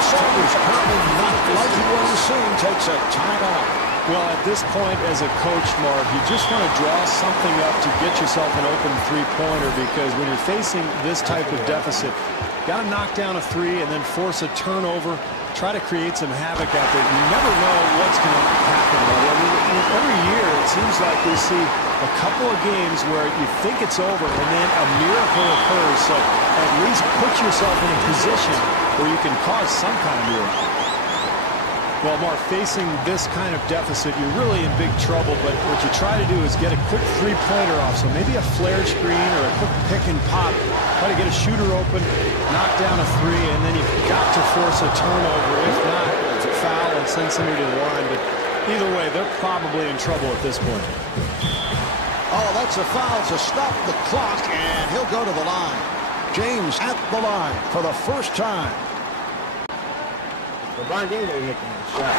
Saunders currently not liking what he's seeing, takes a timeout. Well, at this point as a coach, Marv, you just want to draw something up to get yourself an open three-pointer, because when you're facing this type of deficit, you got to knock down a three and then force a turnover, try to create some havoc out there. You never know what's going to happen. I mean, every year it seems like we see a couple of games where you think it's over and then a miracle occurs. So at least put yourself in a position where you can cause some kind of miracle. Well, Mark, facing this kind of deficit, you're really in big trouble, but what you try to do is get a quick three-pointer off. So maybe a flare screen or a quick pick and pop. Try to get a shooter open, knock down a three, and then you've got to force a turnover. If not, it's a foul and send somebody to the line. But either way, they're probably in trouble at this point. Oh, that's a foul to stop the clock, and he'll go to the line. James at the line for the first time. LeBron James ain't making a shot.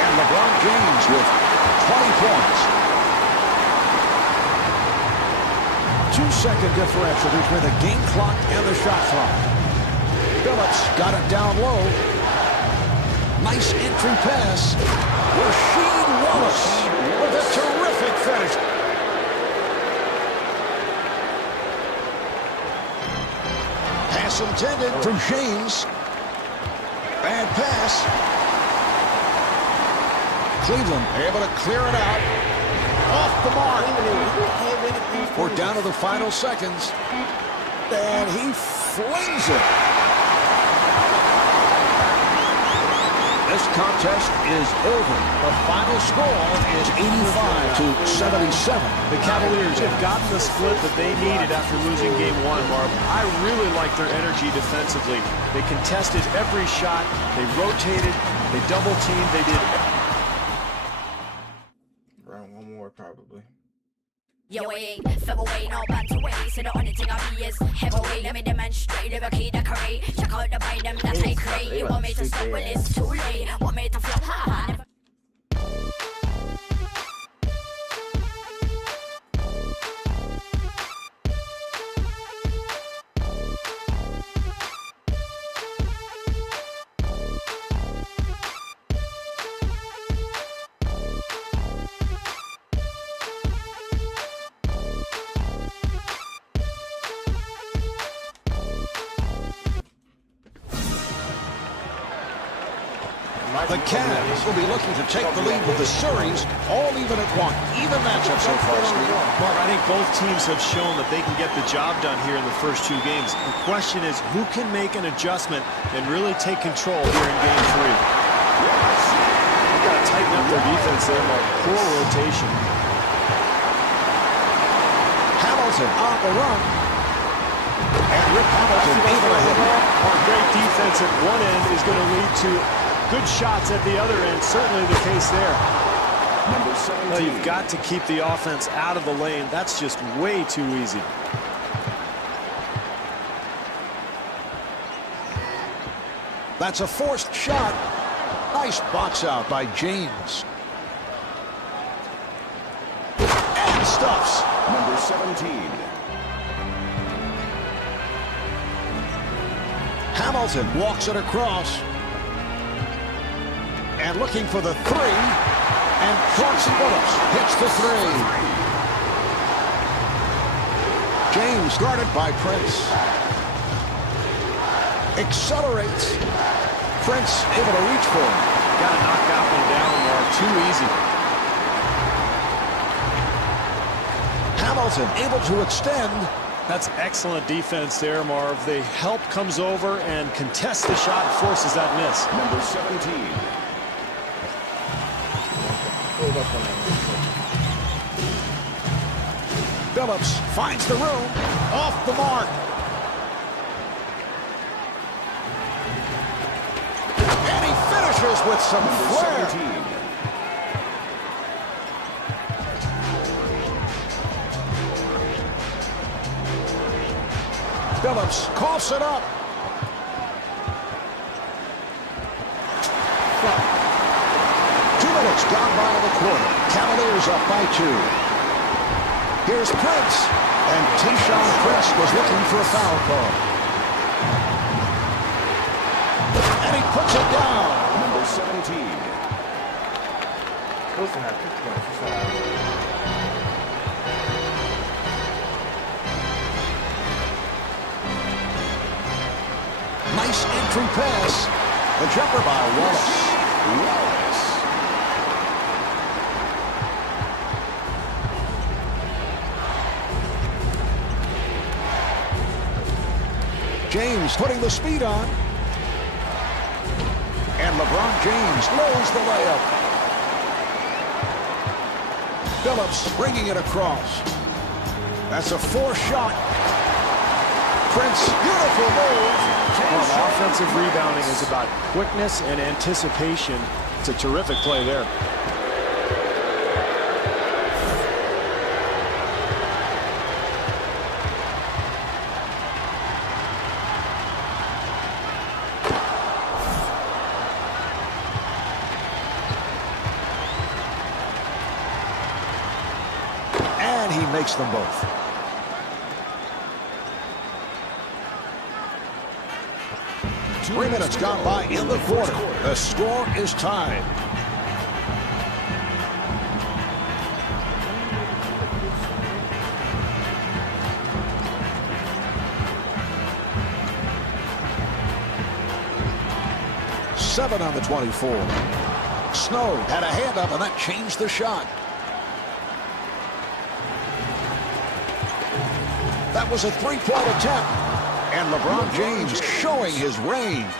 And LeBron James with 20 points. 2-second differential between the game clock and the shot clock. Phillips got it down low. Nice entry pass. Rasheed Wallace with a terrific finish. Pass intended from James. Bad pass. Cleveland able to clear it out. Off the mark. We're down to the final seconds. And he flings it. This contest is over. The final score is 85-77. The Cavaliers have gotten the split that they needed after losing game one, Marv. I really like their energy defensively. They contested every shot. They rotated. They double-teamed. They did. Round one more, probably. Yo, ain't featherweight, no banter way. So the only thing I be is heavyweight. Let me demonstrate, never key the curry. Check out the bite them that I create. You want me to stop when it's too late? Want me to flop? Ha ha. The Cavs will be looking to take the lead with the series, all even at one. Even matchup so far, Steve. Mark, I think both teams have shown that they can get the job done here in the first two games. The question is, who can make an adjustment and really take control here in game three? They've got to tighten up their defense there, Mark. Poor rotation. Hamilton on the run. And Rick Hamilton able to hit it. Our great defense at one end is going to lead to good shots at the other end. Certainly the case there. Number 17. Well, you've got to keep the offense out of the lane. That's just way too easy. That's a forced shot. Nice box out by James. And stuffs. Number 17. Hamilton walks it across. And looking for the three. And Phillips hits the three. James guarded by Prince. Accelerates. Prince able to reach for him. Got to knock that one down, Mark. Too easy. Hamilton able to extend. That's excellent defense there, Marv. The help comes over and contests the shot and forces that miss. Number 17. Phillips finds the room. Off the mark. And he finishes with some flair. 17. Phillips coughs it up. 2 minutes gone by in the quarter. Cavaliers up by 2. Here's Prince. And Tayshaun Prince was looking for a foul call. And he puts it down. Number 17. Close to have 50 points. That's all right. Nice entry pass. The jumper by Wallace. James putting the speed on. And LeBron James blows the layup. Phillips bringing it across. That's a 4-shot. Prince, beautiful move. Well, offensive rebounding is about quickness and anticipation. It's a terrific play there. And he makes them both. Three minutes gone by in the quarter. The score is tied. Seven on the 24. Snow had a hand up, and that changed the shot. That was a three-point attempt. And LeBron James showing his range.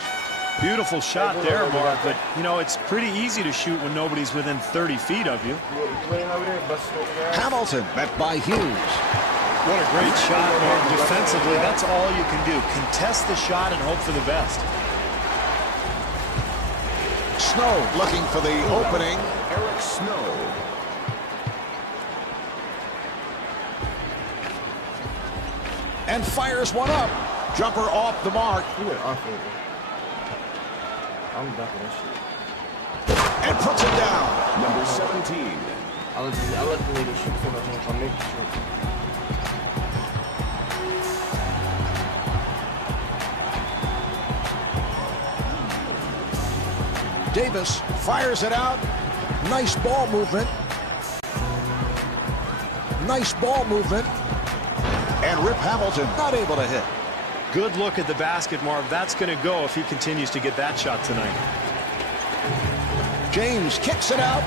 Beautiful shot there, Mark, but, you know, it's pretty easy to shoot when nobody's within 30 feet of you. Hamilton met by Hughes. What a great shot, Mark. Defensively, that's all you can do. Contest the shot and hope for the best. Snow looking for the opening. Eric Snow. And fires one up. Jumper off the mark. I'm ducking this shit. And puts it down. Number 17. I let the lady shoot so much if I make the shit. Davis fires it out. Nice ball movement. Nice ball movement. And Rip Hamilton not able to hit. Good look at the basket, Marv. That's going to go if he continues to get that shot tonight. James kicks it out.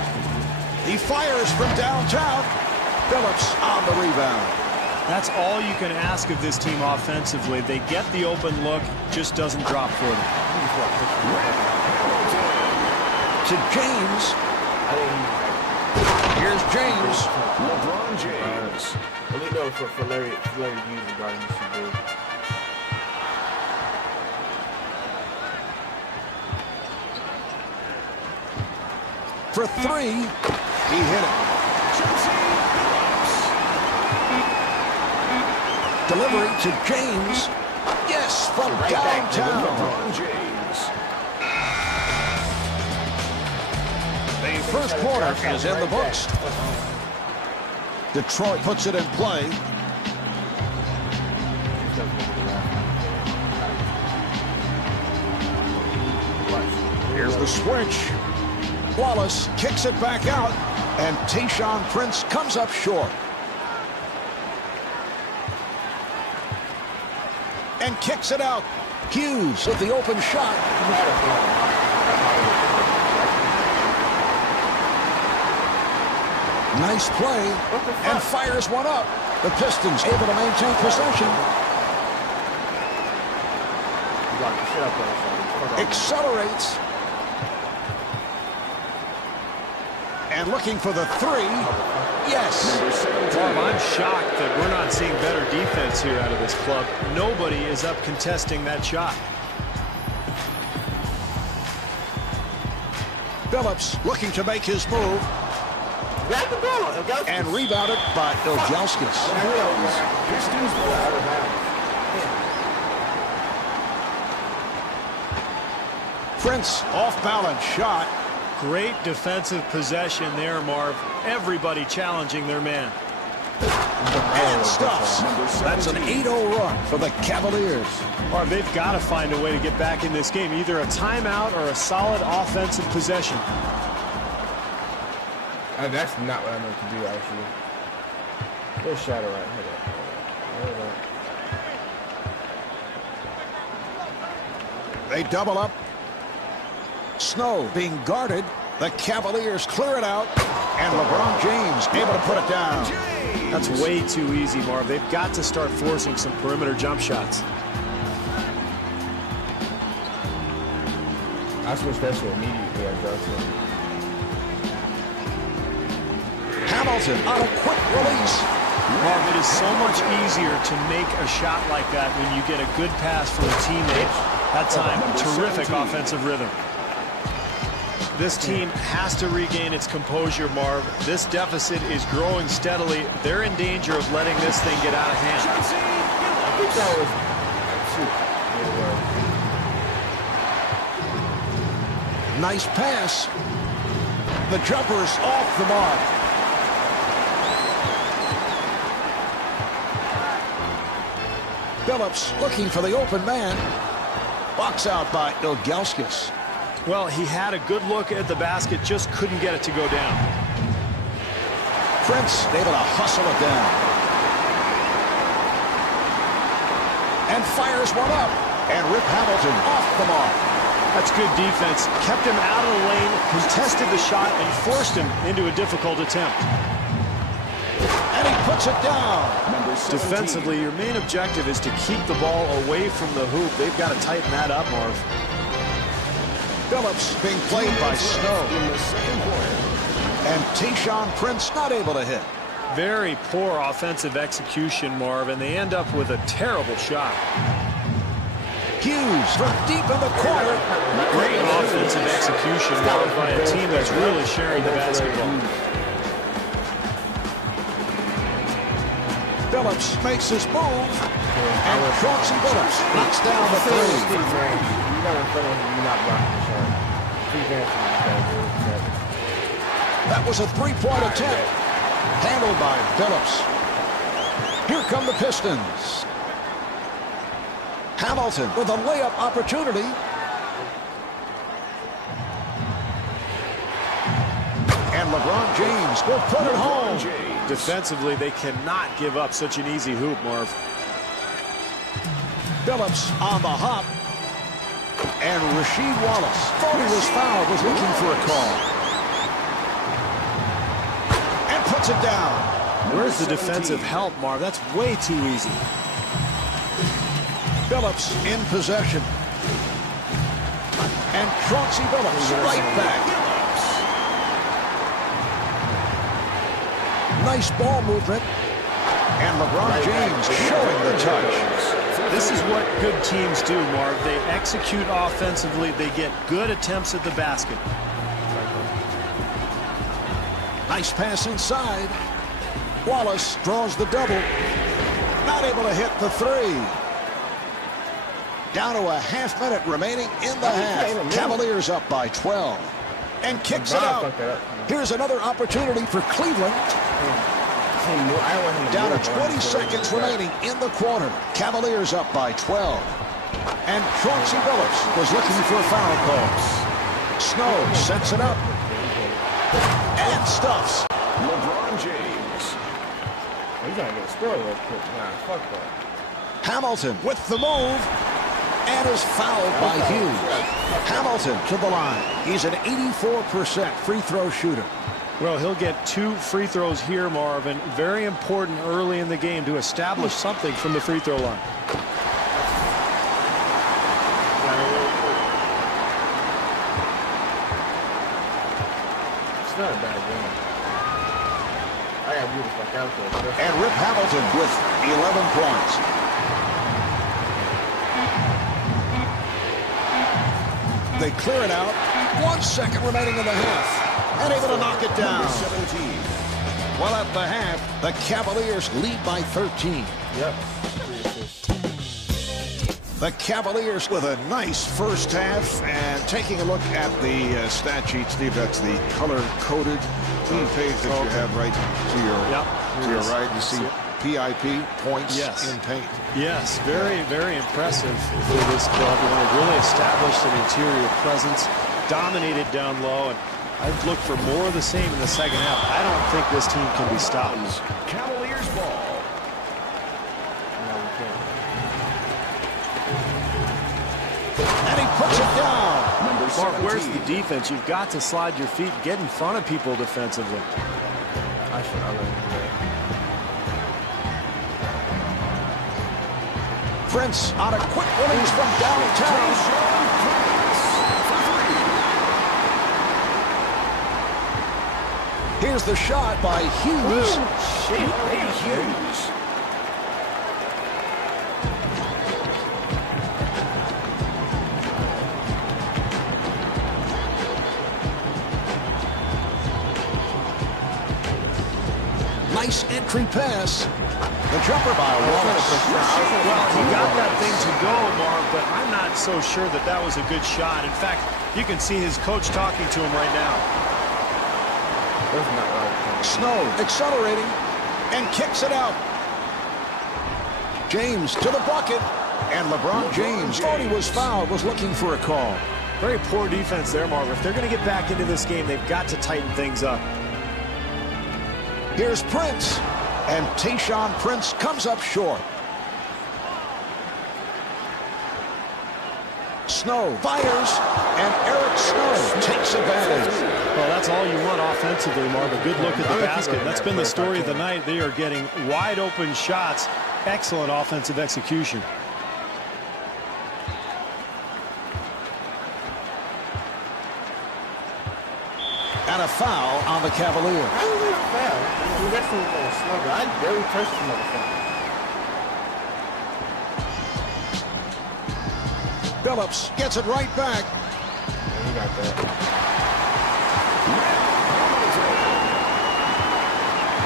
He fires from downtown. Phillips on the rebound. That's all you can ask of this team offensively. They get the open look, just doesn't drop for them. To James. Here's James. LeBron James. No, for Larry Hughes regarding this dude. For three, he hit it. Delivery to James. Yes, from downtown. LeBron James. The first quarter is in the books. Detroit puts it in play. Here's the switch. Wallace kicks it back out, and Tayshaun Prince comes up short. And kicks it out. Hughes with the open shot. Nice play, and fires one up. The Pistons able to maintain possession. Accelerates. And looking for the three. Yes. Bob, I'm shocked that we're not seeing better defense here out of this club. Nobody is up contesting that shot. Phillips looking to make his move. Grab the ball. And rebounded by Ilgauskas. Prince off balance shot. Great defensive possession there, Marv. Everybody challenging their man. And stuffs. That's an 8-0 run for the Cavaliers. Marv, they've got to find a way to get back in this game. Either a timeout or a solid offensive possession. That's not what I meant to do, actually. There's Shadow right here. Hold on. They double up. Snow being guarded. The Cavaliers clear it out. And LeBron James able to put it down. That's way too easy, Marv. They've got to start forcing some perimeter jump shots. I switched that shit immediately after I saw it. Hamilton on a quick release. Marv, it is so much easier to make a shot like that when you get a good pass from a teammate. That time, terrific offensive rhythm. This team has to regain its composure, Marv. This deficit is growing steadily. They're in danger of letting this thing get out of hand. I think that was... Nice pass. The jumper's off the mark. Phillips looking for the open man. Box out by Ilgauskas. Well, he had a good look at the basket, just couldn't get it to go down. Prince able to hustle it down. And fires one up. And Rip Hamilton off the mark. That's good defense. Kept him out of the lane, contested the shot, and forced him into a difficult attempt. And he puts it down. Defensively, your main objective is to keep the ball away from the hoop. They've got to tighten that up, Marv. Phillips being played by Snow. In the second quarter. And Tayshaun Prince not able to hit. Very poor offensive execution, Marv, and they end up with a terrible shot. Hughes from deep in the corner. Great offensive execution, Marv, by a team that's really sharing the basketball. Phillips makes his move. And Chauncey Billups knocks down the three. That was a three-point attempt. Handled by Billups. Here come the Pistons. Hamilton with a layup opportunity. And LeBron James will put it home. Defensively, they cannot give up such an easy hoop, Marv. Billups on the hop. And Rasheed Wallace thought he was fouled, was looking for a call. And puts it down. Where's the defensive help, Marv? That's way too easy. Billups in possession. And Chauncey Billups right back. Nice ball movement. And LeBron James showing the touch. This is what good teams do, Marv. They execute offensively. They get good attempts at the basket. Nice pass inside. Wallace draws the double. Not able to hit the three. Down to a half minute remaining in the half. Cavaliers up by 12. And kicks it out. Here's another opportunity for Cleveland. Down to 20 seconds remaining in the quarter. Cavaliers up by 12. And Chauncey Billups was looking for a foul call. Snow sets it up. And stuffs. LeBron James. He's gonna get a score real quick. Nah, fuck that. Hamilton with the move. And is fouled by Hughes. Hamilton to the line. He's an 84% free throw shooter. Well, he'll get 2 free throws here, Marvin. Very important early in the game to establish something from the free throw line. It's not a bad game. I got the fuck out there. And Rip Hamilton with 11 points. They clear it out. 1 second remaining in the half. And able to knock it down. 17. Well, at the half, the Cavaliers lead by 13. Yep. The Cavaliers with a nice first half. And taking a look at the stat sheet, Steve, that's the color-coded team page that you have right to your right. You see PIP, points in paint. Yes, very, very impressive for this club. They've really established an interior presence, dominated down low, and I'd look for more of the same in the second half. I don't think this team can be stopped. Cavaliers ball. And he puts it down. Mark, where's the defense? You've got to slide your feet, get in front of people defensively. I should already do that. Prince on a quick release from downtown. Here's the shot by Hughes. Hughes. Nice entry pass. The jumper by Wallace. Well, he got that thing to go, Mark, but I'm not so sure that that was a good shot. In fact, you can see his coach talking to him right now. Snow accelerating and kicks it out. James to the bucket. And LeBron James thought he was fouled, was looking for a call. Very poor defense there, Mark. If they're going to get back into this game, they've got to tighten things up. Here's Prince. And Tayshaun Prince comes up short. Snow fires, and Eric Snow takes advantage. Well, that's all you want offensively, Mark. A good look at the basket. That's been the story of the night. They are getting wide open shots. Excellent offensive execution. and a foul on the Cavaliers. How is it a foul? The rest of them are slugger. I barely touched the motherfucker. Phillips gets it right back. Yeah, he got that.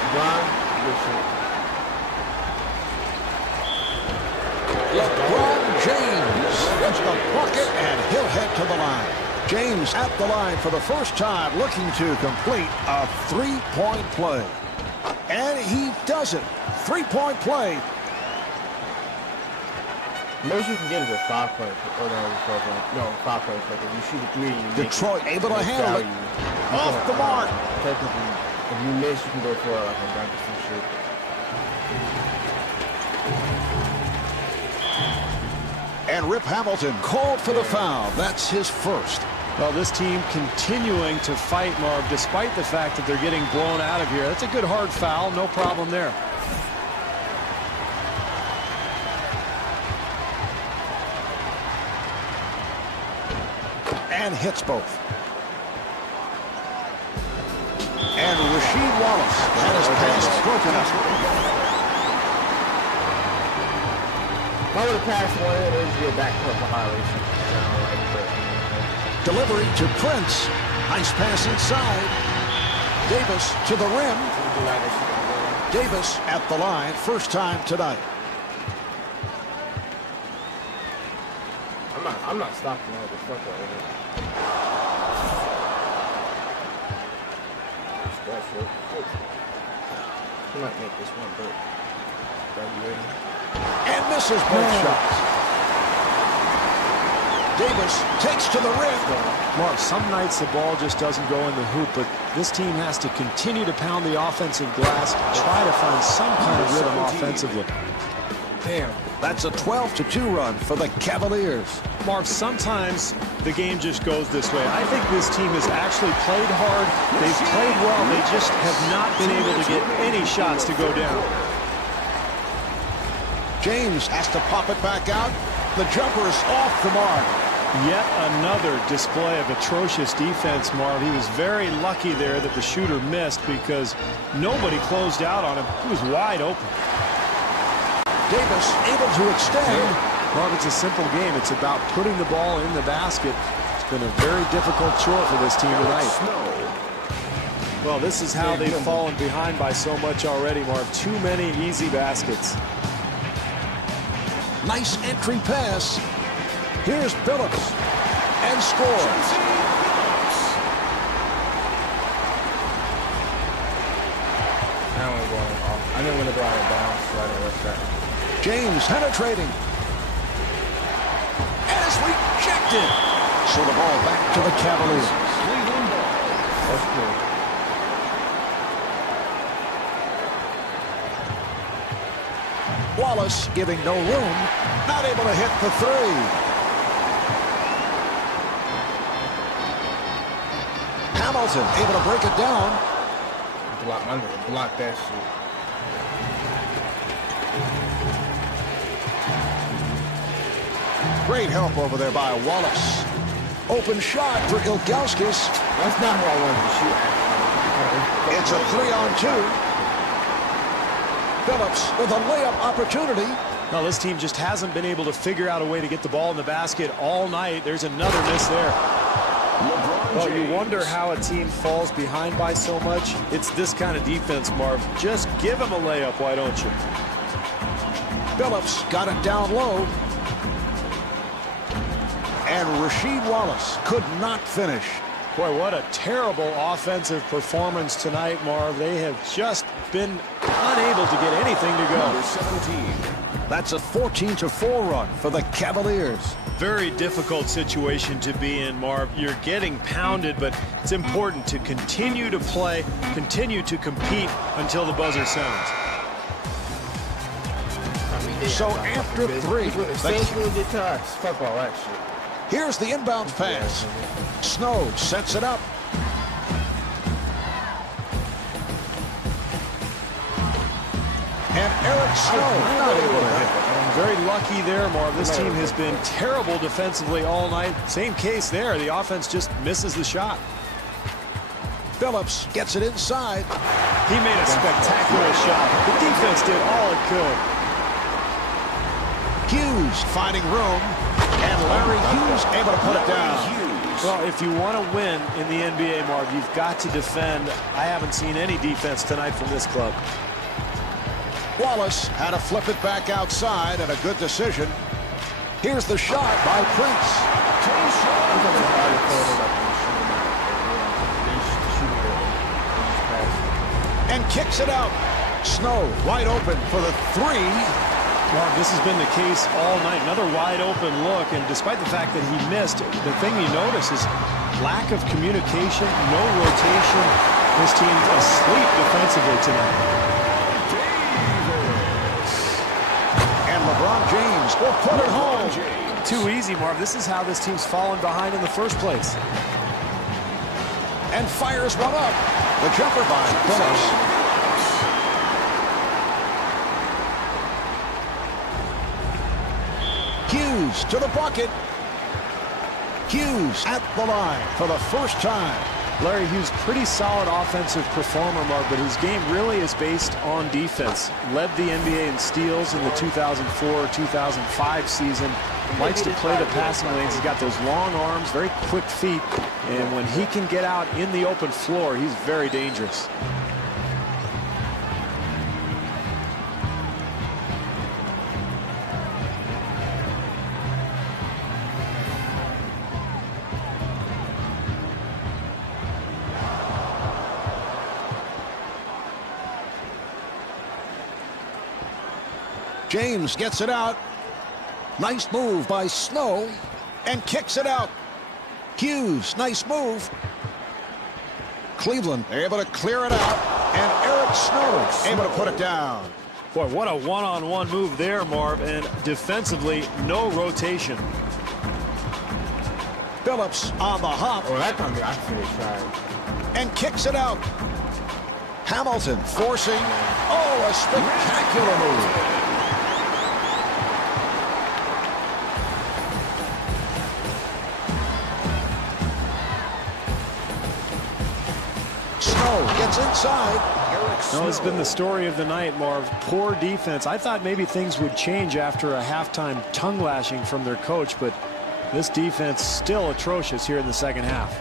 LeBron, good shit. LeBron James gets the bucket, and he'll head to the line. James at the line for the first time, looking to complete a three-point play. And he does it. Three-point play. Most you can get is a 5-point, or no, 5-point play. If you shoot a 3, you Detroit able to handle it. Off the mark. Technically, if you miss, you can go for like a dunk or some shit. And Rip Hamilton called for the foul. That's his first. Well, this team continuing to fight, Marv, despite the fact that they're getting blown out of here. That's a good hard foul. No problem there. And hits both. And Rasheed Wallace had his pass broken up. If I would have passed one, it would be a backcourt violation. Delivery to Prince. Nice pass inside. Davis to the rim. Davis at the line. First time tonight. I'm not stopping that. The fuck out of it. He might make this one, but are you ready? And misses both shots. Davis takes to the rim. Mark, some nights the ball just doesn't go in the hoop, but this team has to continue to pound the offensive glass, try to find some kind of rhythm offensively. Damn. That's a 12-2 run for the Cavaliers. Marv, sometimes the game just goes this way. I think this team has actually played hard. They've played well. They just have not been able to get any shots to go down. James has to pop it back out. The jumper is off the mark. Yet another display of atrocious defense, Marv. He was very lucky there that the shooter missed because nobody closed out on him. He was wide open. Davis able to extend. Marv, it's a simple game. It's about putting the ball in the basket. It's been a very difficult chore for this team tonight. Well, this is how they've fallen behind by so much already, Marv. Too many easy baskets. Nice entry pass. Here's Phillips. And scores. Now we're going off. I didn't want to go out of bounds, so I didn't rush that. James penetrating. And it's rejected. So the ball back to the Cavaliers. That's cool. Wallace giving no room. Not able to hit the three. Hamilton able to break it down. Block that shit. Great help over there by Wallace. Open shot for Ilgauskas. That's not who I wanted to shoot. It's a 3-on-2. Phillips with a layup opportunity. No, this team just hasn't been able to figure out a way to get the ball in the basket all night. There's another miss there. Well, you wonder how a team falls behind by so much. It's this kind of defense, Marv. Just give them a layup, why don't you? Phillips got it down low. And Rasheed Wallace could not finish. Boy, what a terrible offensive performance tonight, Marv. They have just been unable to get anything to go. Number 17. That's a 14-4 run for the Cavaliers. Very difficult situation to be in, Marv. You're getting pounded, but it's important to continue to play, continue to compete until the buzzer sounds. So after three, Same thing we did to us. Fuck all that shit. here's the inbound pass. Snow sets it up. And Eric Snow not able to hit it. Very lucky there, Marv. This team has been terrible defensively all night. Same case there. The offense just misses the shot. Phillips gets it inside. He made a spectacular shot. The defense did all it could. Hughes finding room, and Larry Hughes able to put it down. Well, if you want to win in the NBA, Marv, you've got to defend. I haven't seen any defense tonight from this club. Wallace had to flip it back outside, and a good decision. Here's the shot by Prince. And kicks it out. Snow wide open for the three. Marv, this has been the case all night. Another wide open look, and despite the fact that he missed, the thing you notice is lack of communication, no rotation. This team's asleep defensively tonight. And LeBron James will put it home. Too easy, Marv. This is how this team's fallen behind in the first place. And fires one up. The jumper by Phillips. Hughes to the bucket. Hughes at the line for the first time. Larry Hughes, pretty solid offensive performer, Mark, but his game really is based on defense. Led the NBA in steals in the 2004-2005 season. Likes to play the passing lanes. He's got those long arms, very quick feet, and when he can get out in the open floor, he's very dangerous. James gets it out. Nice move by Snow, and kicks it out. Hughes, nice move. Cleveland able to clear it out, and Eric Snow able to put it down. Boy, what a one-on-one move there, Marv, and defensively, no rotation. Phillips on the hop. Oh, that time I see they tried. And kicks it out. Hamilton forcing. Oh, a spectacular move. Gets inside. No, it's been the story of the night, Marv. Poor defense. I thought maybe things would change after a halftime tongue lashing from their coach, but this defense still atrocious here in the second half.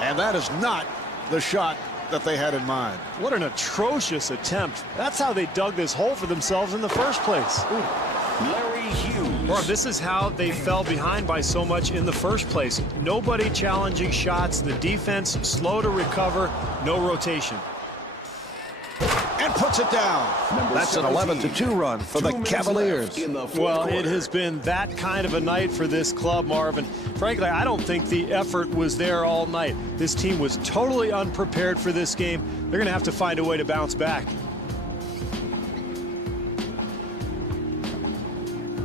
And that is not the shot that they had in mind. What an atrocious attempt. That's how they dug this hole for themselves in the first place. Ooh. Larry Hughes. Marv, this is how they fell behind by so much in the first place. Nobody challenging shots. The defense slow to recover. No rotation. And puts it down. That's an 11-2 run for the Cavaliers. Well, it has been that kind of a night for this club, Marvin. Frankly, I don't think the effort was there all night. This team was totally unprepared for this game. They're going to have to find a way to bounce back.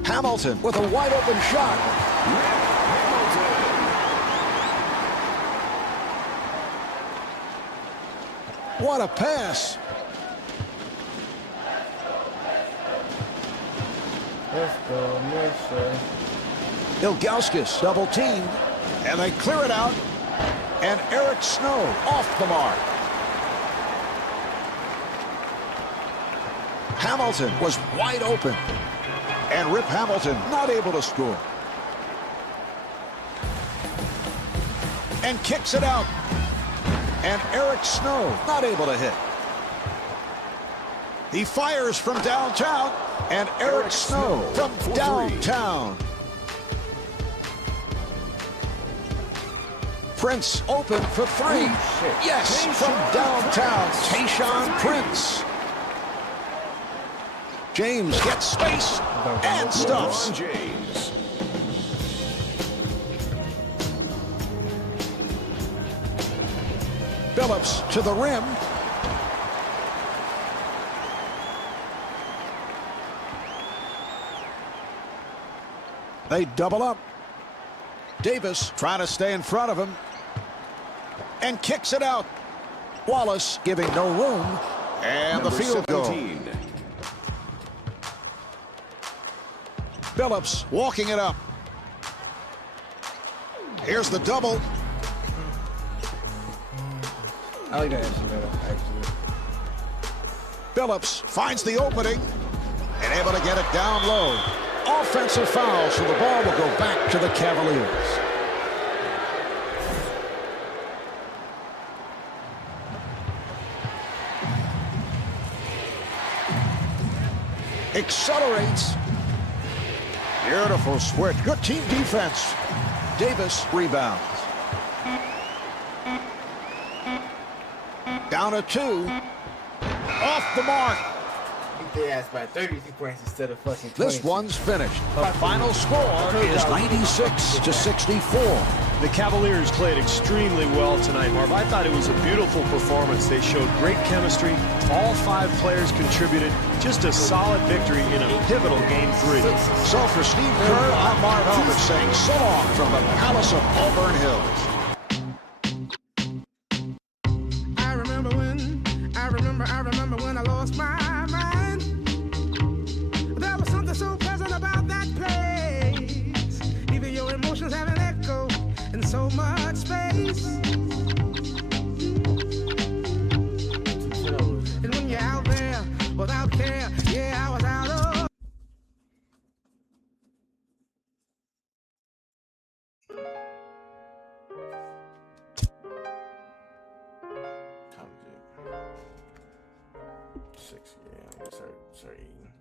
Hamilton with a wide open shot. What a pass. Let's go, Mister. Ilgauskas double teamed, and they clear it out. And Eric Snow off the mark. Hamilton was wide open. And Rip Hamilton not able to score. And kicks it out. And Eric Snow not able to hit. He fires from downtown. And Eric Snow from downtown. Prince open for three. Yes, from downtown. Tayshaun Prince. James gets space and stuffs. James. Phillips to the rim. They double up. Davis trying to stay in front of him. And kicks it out. Wallace giving no room. And the field goal. Phillips walking it up. Here's the double. I like that instrumental, actually. Phillips finds the opening and able to get it down low. Offensive foul, so the ball will go back to the Cavaliers. Accelerates. Beautiful switch. Good team defense. Davis rebounds. Down to 2. Off the mark. They asked by 32 points instead of fucking 20. This one's finished. The final score is 96-64. The Cavaliers played extremely well tonight, Marv. I thought it was a beautiful performance. They showed great chemistry. All 5 players contributed. Just a solid victory in a pivotal Game 3. So for Steve Kerr, I'm Marv Albert saying so long from the Palace of Auburn Hills. I remember when I lost my mind. There was something so pleasant about that place. Even your emotions have an echo in so much space. And when you're out there without care, yeah, I was out of. Time to 6, yeah, I'm gonna start eating.